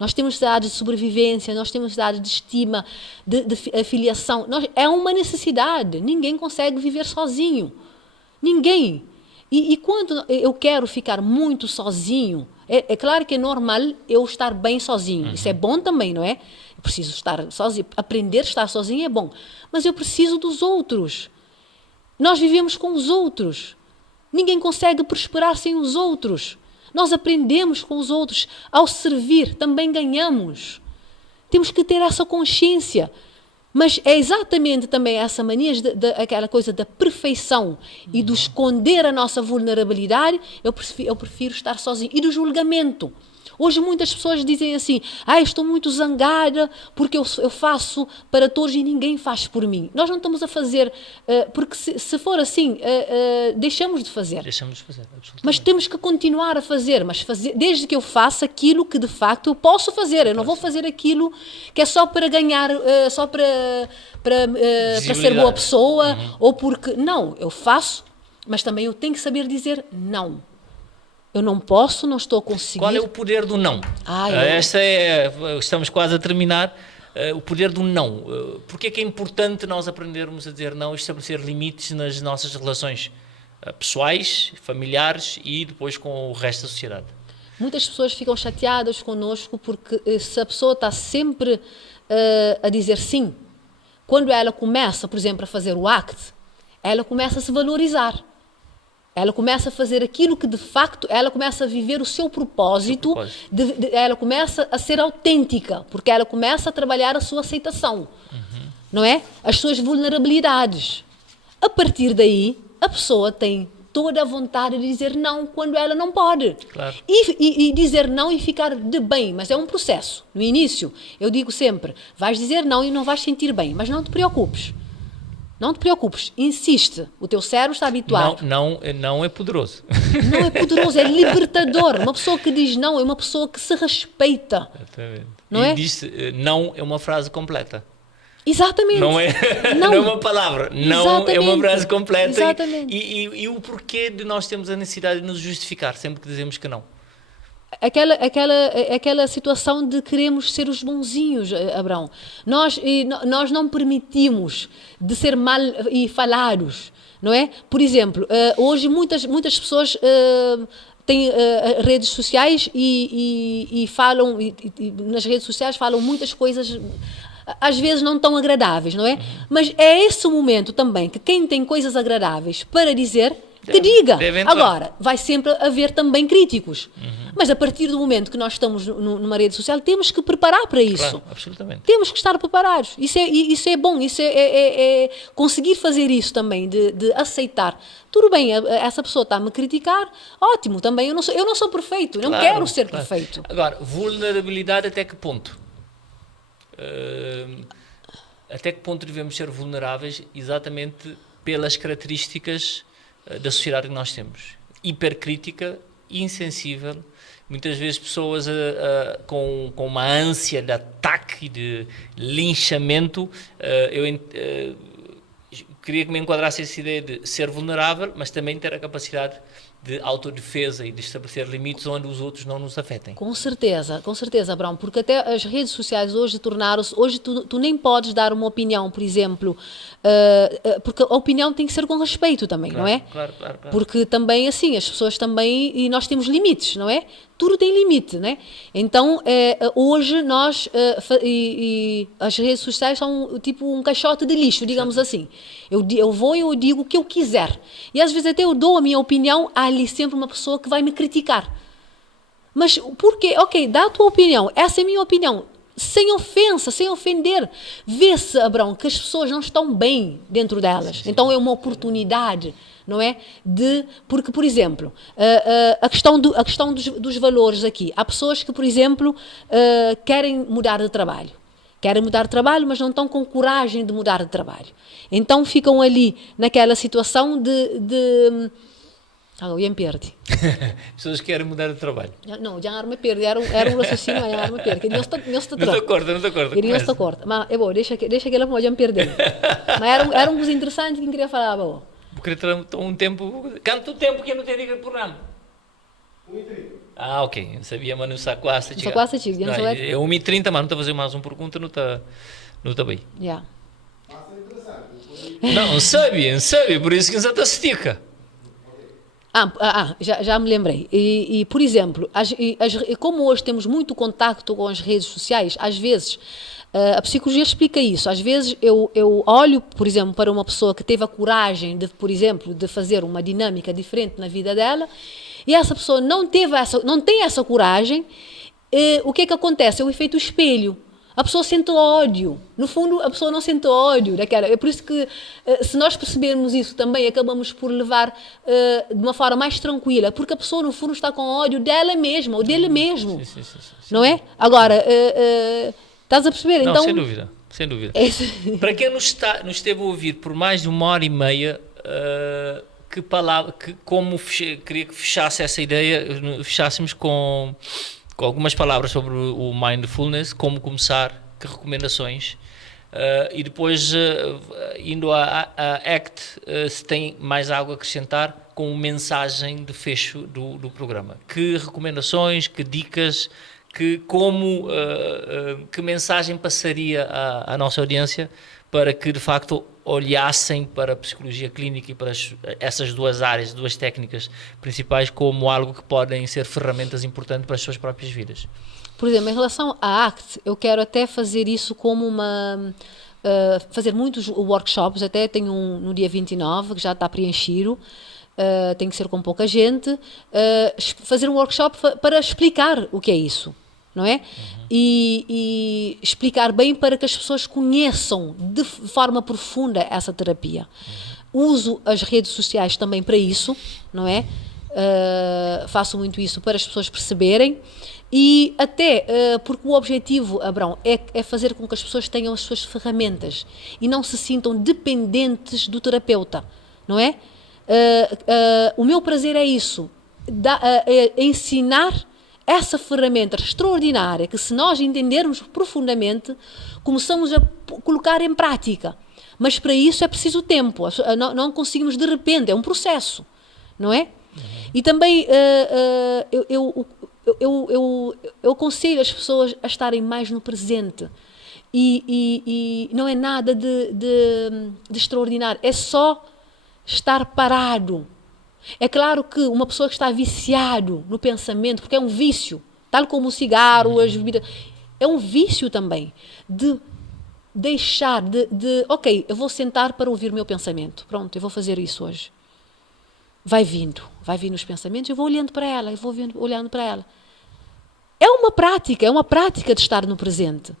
Nós temos necessidade de sobrevivência, nós temos necessidade de estima, de afiliação. É uma necessidade. Ninguém consegue viver sozinho. Ninguém. E quando eu quero ficar muito sozinho, é claro que é normal eu estar bem sozinho. Isso é bom também, não é? Eu preciso estar sozinho. Aprender a estar sozinho é bom. Mas eu preciso dos outros. Nós vivemos com os outros. Ninguém consegue prosperar sem os outros. Nós aprendemos com os outros. Ao servir, também ganhamos. Temos que ter essa consciência. Mas é exatamente também essa mania, aquela coisa da perfeição e do esconder a nossa vulnerabilidade. Eu prefiro estar sozinho. E do julgamento. Hoje muitas pessoas dizem assim, estou muito zangada porque eu faço para todos e ninguém faz por mim. Nós não estamos a fazer, porque se for assim, deixamos de fazer. Deixamos de fazer, absolutamente. Mas temos que continuar a fazer, desde que eu faça aquilo que de facto eu posso fazer. Eu não vou fazer aquilo que é só para ganhar, só para ser boa pessoa, ou porque... Não, eu faço, mas também eu tenho que saber dizer não. Eu não posso, não estou a conseguir. Qual é o poder do não? Estamos quase a terminar. O poder do não. Porque é que é importante nós aprendermos a dizer não e estabelecer limites nas nossas relações pessoais, familiares e depois com o resto da sociedade? Muitas pessoas ficam chateadas connosco porque se a pessoa está sempre a dizer sim, quando ela começa, por exemplo, a fazer o ACT, ela começa a se valorizar. Ela começa a fazer aquilo que, de facto, ela começa a viver o seu propósito, ela começa a ser autêntica, porque ela começa a trabalhar a sua aceitação, não é? As suas vulnerabilidades. A partir daí, a pessoa tem toda a vontade de dizer não quando ela não pode. Claro. E dizer não e ficar de bem, mas é um processo. No início, eu digo sempre, vais dizer não e não vais sentir bem, mas não te preocupes. Não te preocupes, insiste. O teu cérebro está habituado. Não é poderoso. Não é poderoso, é libertador. Uma pessoa que diz não é uma pessoa que se respeita. Exatamente. Não é? Diz não é uma frase completa. Exatamente. Não é uma palavra. Não Exatamente. É uma frase completa. Exatamente. E o porquê de nós termos a necessidade de nos justificar sempre que dizemos que não? Aquela situação de queremos ser os bonzinhos, Abrão. Nós não permitimos de ser mal e falados, não é? Por exemplo, hoje muitas pessoas têm redes sociais e falam, nas redes sociais falam muitas coisas, às vezes não tão agradáveis, não é? Mas é esse o momento também que quem tem coisas agradáveis para dizer que diga. Deve entrar. Agora, vai sempre haver também críticos. Mas a partir do momento que nós estamos numa rede social, temos que preparar para isso. Claro, absolutamente. Temos que estar preparados. Isso é bom, é conseguir fazer isso também, de aceitar. Tudo bem, essa pessoa está a me criticar, ótimo, também eu não sou perfeito, não Claro, quero ser claro. perfeito. Agora, vulnerabilidade até que ponto? Até que ponto devemos ser vulneráveis exatamente pelas características da sociedade que nós temos? Hipercrítica, insensível, muitas vezes pessoas com uma ânsia de ataque e de linchamento. Eu queria que me enquadrasse essa ideia de ser vulnerável, mas também ter a capacidade de autodefesa e de estabelecer limites onde os outros não nos afetem. Com certeza, Abrão, porque até as redes sociais hoje tornaram-se, hoje tu nem podes dar uma opinião, por exemplo, porque a opinião tem que ser com respeito também, Claro, não é? claro. Porque também, assim, as pessoas também, e nós temos limites, não é? Tudo tem limite, né? Então, hoje nós, e as redes sociais são tipo um caixote de lixo, digamos assim. Eu vou e eu digo o que eu quiser. E às vezes até eu dou a minha opinião, há ali sempre uma pessoa que vai me criticar. Mas por quê? Ok, dá a tua opinião, essa é a minha opinião. Sem ofensa, sem ofender. Vê-se, Abrão, que as pessoas não estão bem dentro delas. Sim. Então é uma oportunidade, não é? Porque, por exemplo, a questão dos valores aqui. Há pessoas que, por exemplo, querem mudar de trabalho. Querem mudar de trabalho, mas não estão com coragem de mudar de trabalho. Então ficam ali naquela situação eu ia-me perder. Pessoas que querem mudar de trabalho. Não, já me perdi. Era um raciocínio, já me perdi. Não te acordo. Não te acordo. Mas é bom, deixa que ela pode me perder. Mas era um coisa interessante que eu queria falar. Bom. Porque um tempo... Quanto tempo que eu não te digo por programa? 1h30. Ah, ok. Eu sabia, mas não sei quase chegar. Não quase chegar. É 1h30, mas não está a fazer mais uma pergunta, não está bem. Já. Não, sabe, por isso que não está estica. Já me lembrei. E por exemplo, como hoje temos muito contacto com as redes sociais, às vezes a psicologia explica isso. Às vezes eu olho, por exemplo, para uma pessoa que teve a coragem de, por exemplo, de fazer uma dinâmica diferente na vida dela, e essa pessoa não tem essa coragem. O que é que acontece? É o efeito espelho. A pessoa sente ódio. No fundo, a pessoa não sente ódio daquela. É por isso que, se nós percebermos isso também, acabamos por levar de uma forma mais tranquila. Porque a pessoa, no fundo, está com ódio dela mesma, ou dele mesmo. Sim. Não é? Agora, estás a perceber? Não, então, sem dúvida. Para quem nos esteve a ouvir por mais de 1h30, queria que fechasse essa ideia, fechássemos com algumas palavras sobre o mindfulness, como começar, que recomendações, e depois indo a ACT, se tem mais algo a acrescentar com mensagem de fecho do programa. Que recomendações, que dicas, que mensagem passaria à nossa audiência para que de facto olhassem para a psicologia clínica e para essas duas áreas, duas técnicas principais, como algo que podem ser ferramentas importantes para as suas próprias vidas? Por exemplo, em relação à ACT, eu quero até fazer isso como fazer muitos workshops, até tenho um no dia 29, que já está preenchido, tem que ser com pouca gente, fazer um workshop para explicar o que é isso, não é? E explicar bem para que as pessoas conheçam de forma profunda essa terapia. Uso as redes sociais também para isso, não é? Faço muito isso para as pessoas perceberem, e até porque o objetivo, Abrão, é fazer com que as pessoas tenham as suas ferramentas e não se sintam dependentes do terapeuta, não é? O meu prazer é isso, ensinar essa ferramenta extraordinária que, se nós entendermos profundamente, começamos a colocar em prática. Mas para isso é preciso tempo, não conseguimos de repente, é um processo, não é? E também eu aconselho as pessoas a estarem mais no presente, e não é nada de extraordinário, é só estar parado. É claro que uma pessoa que está viciado no pensamento, porque é um vício, tal como o cigarro, as bebidas, é um vício também, de deixar, ok, eu vou sentar para ouvir o meu pensamento. Pronto, eu vou fazer isso hoje. vai vindo os pensamentos, eu vou olhando para ela, olhando para ela. É uma prática de estar no presente.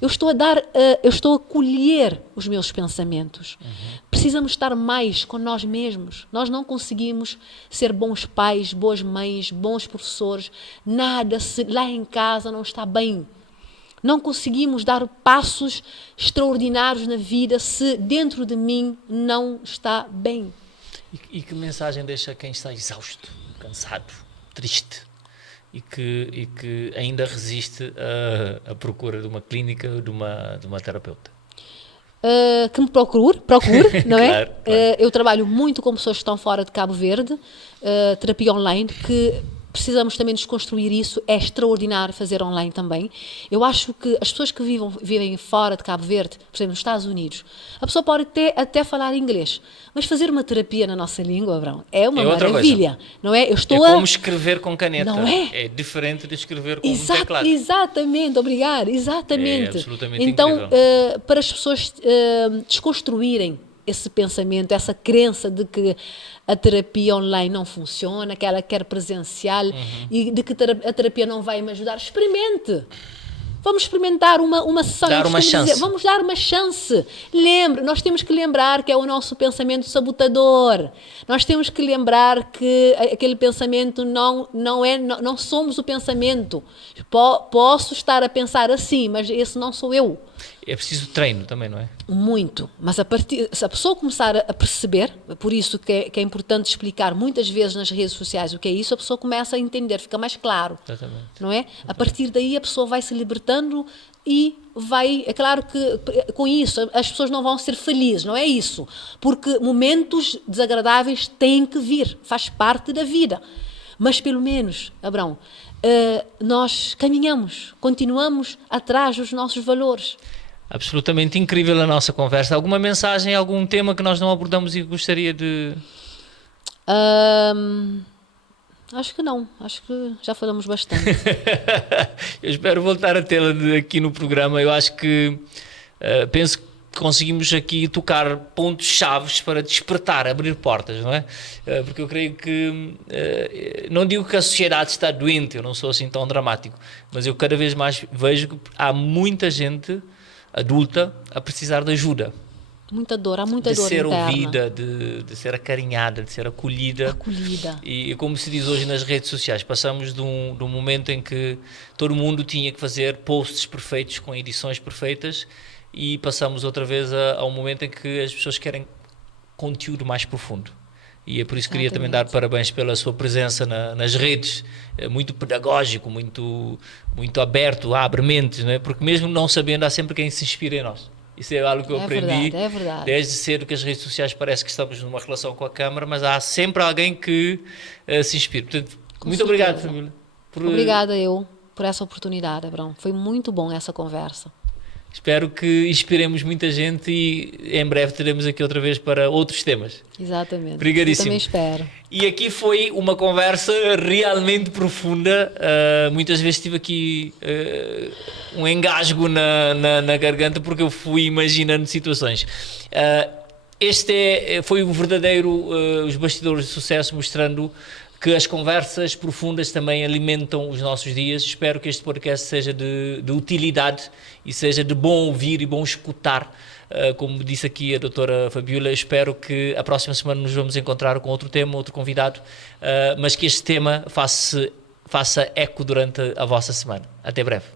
Eu estou a colher os meus pensamentos. Precisamos estar mais com nós mesmos. Nós não conseguimos ser bons pais, boas mães, bons professores, nada se lá em casa não está bem. Não conseguimos dar passos extraordinários na vida se dentro de mim não está bem. E que mensagem deixa quem está exausto, cansado, triste e que ainda resiste à procura de uma clínica ou de uma terapeuta? Que me procure, não é? Claro, claro. Eu trabalho muito com pessoas que estão fora de Cabo Verde, terapia online, que precisamos também desconstruir isso, é extraordinário fazer online também. Eu acho que as pessoas que vivem fora de Cabo Verde, por exemplo, nos Estados Unidos, a pessoa pode até falar inglês, mas fazer uma terapia na nossa língua, Abrão, é uma maravilha, não é? É como escrever com caneta, não é? É diferente de escrever com um teclado. Exatamente, obrigado, exatamente. É absolutamente então, incrível. para as pessoas desconstruírem esse pensamento, essa crença de que a terapia online não funciona, que ela quer presencial e de que a terapia não vai me ajudar, experimente. Vamos experimentar uma sessão. Vamos dar uma chance. Nós temos que lembrar que é o nosso pensamento sabotador. Nós temos que lembrar que aquele pensamento não somos o pensamento. Posso estar a pensar assim, mas esse não sou eu. É preciso treino também, não é? Muito, mas se a pessoa começar a perceber, por isso que é importante explicar muitas vezes nas redes sociais o que é isso, a pessoa começa a entender, fica mais claro. Exatamente. Não é? A partir daí a pessoa vai se libertando e é claro que com isso as pessoas não vão ser felizes, não é isso, porque momentos desagradáveis têm que vir, faz parte da vida, mas pelo menos, Abrão, nós continuamos atrás dos nossos valores. Absolutamente incrível a nossa conversa. Alguma mensagem, algum tema que nós não abordamos e gostaria de... Acho que não. Acho que já falamos bastante. Eu espero voltar a tê-la aqui no programa. Eu acho que... penso que conseguimos aqui tocar pontos chaves para despertar, abrir portas, não é? Porque eu creio que... não digo que a sociedade está doente, eu não sou assim tão dramático, mas eu cada vez mais vejo que há muita gente adulta a precisar de ajuda. Muita dor, há muita dor interna. De ser ouvida, de ser acarinhada, de ser acolhida. E como se diz hoje nas redes sociais, passamos de um momento em que todo mundo tinha que fazer posts perfeitos com edições perfeitas e passamos outra vez a um momento em que as pessoas querem conteúdo mais profundo. E é por isso que queria também dar parabéns pela sua presença nas redes, muito pedagógico, muito aberto, abre mentes, não é? Porque mesmo não sabendo, há sempre quem se inspira em nós. Isso é algo que eu aprendi desde cedo, que as redes sociais parece que estamos numa relação com a câmara, mas há sempre alguém que se inspira. Portanto, muito obrigado, Fabíola. Obrigada eu por essa oportunidade, Abrão. Foi muito bom essa conversa. Espero que inspiremos muita gente e em breve teremos aqui outra vez para outros temas. Exatamente. Obrigadíssimo. Eu também espero. E aqui foi uma conversa realmente profunda. Muitas vezes tive aqui um engasgo na garganta porque eu fui imaginando situações. Este foi o verdadeiro os bastidores de sucesso, mostrando que as conversas profundas também alimentam os nossos dias. Espero que este podcast seja de utilidade e seja de bom ouvir e bom escutar. Como disse aqui a doutora Fabíola, espero que a próxima semana nos vamos encontrar com outro tema, outro convidado, mas que este tema faça eco durante a vossa semana. Até breve.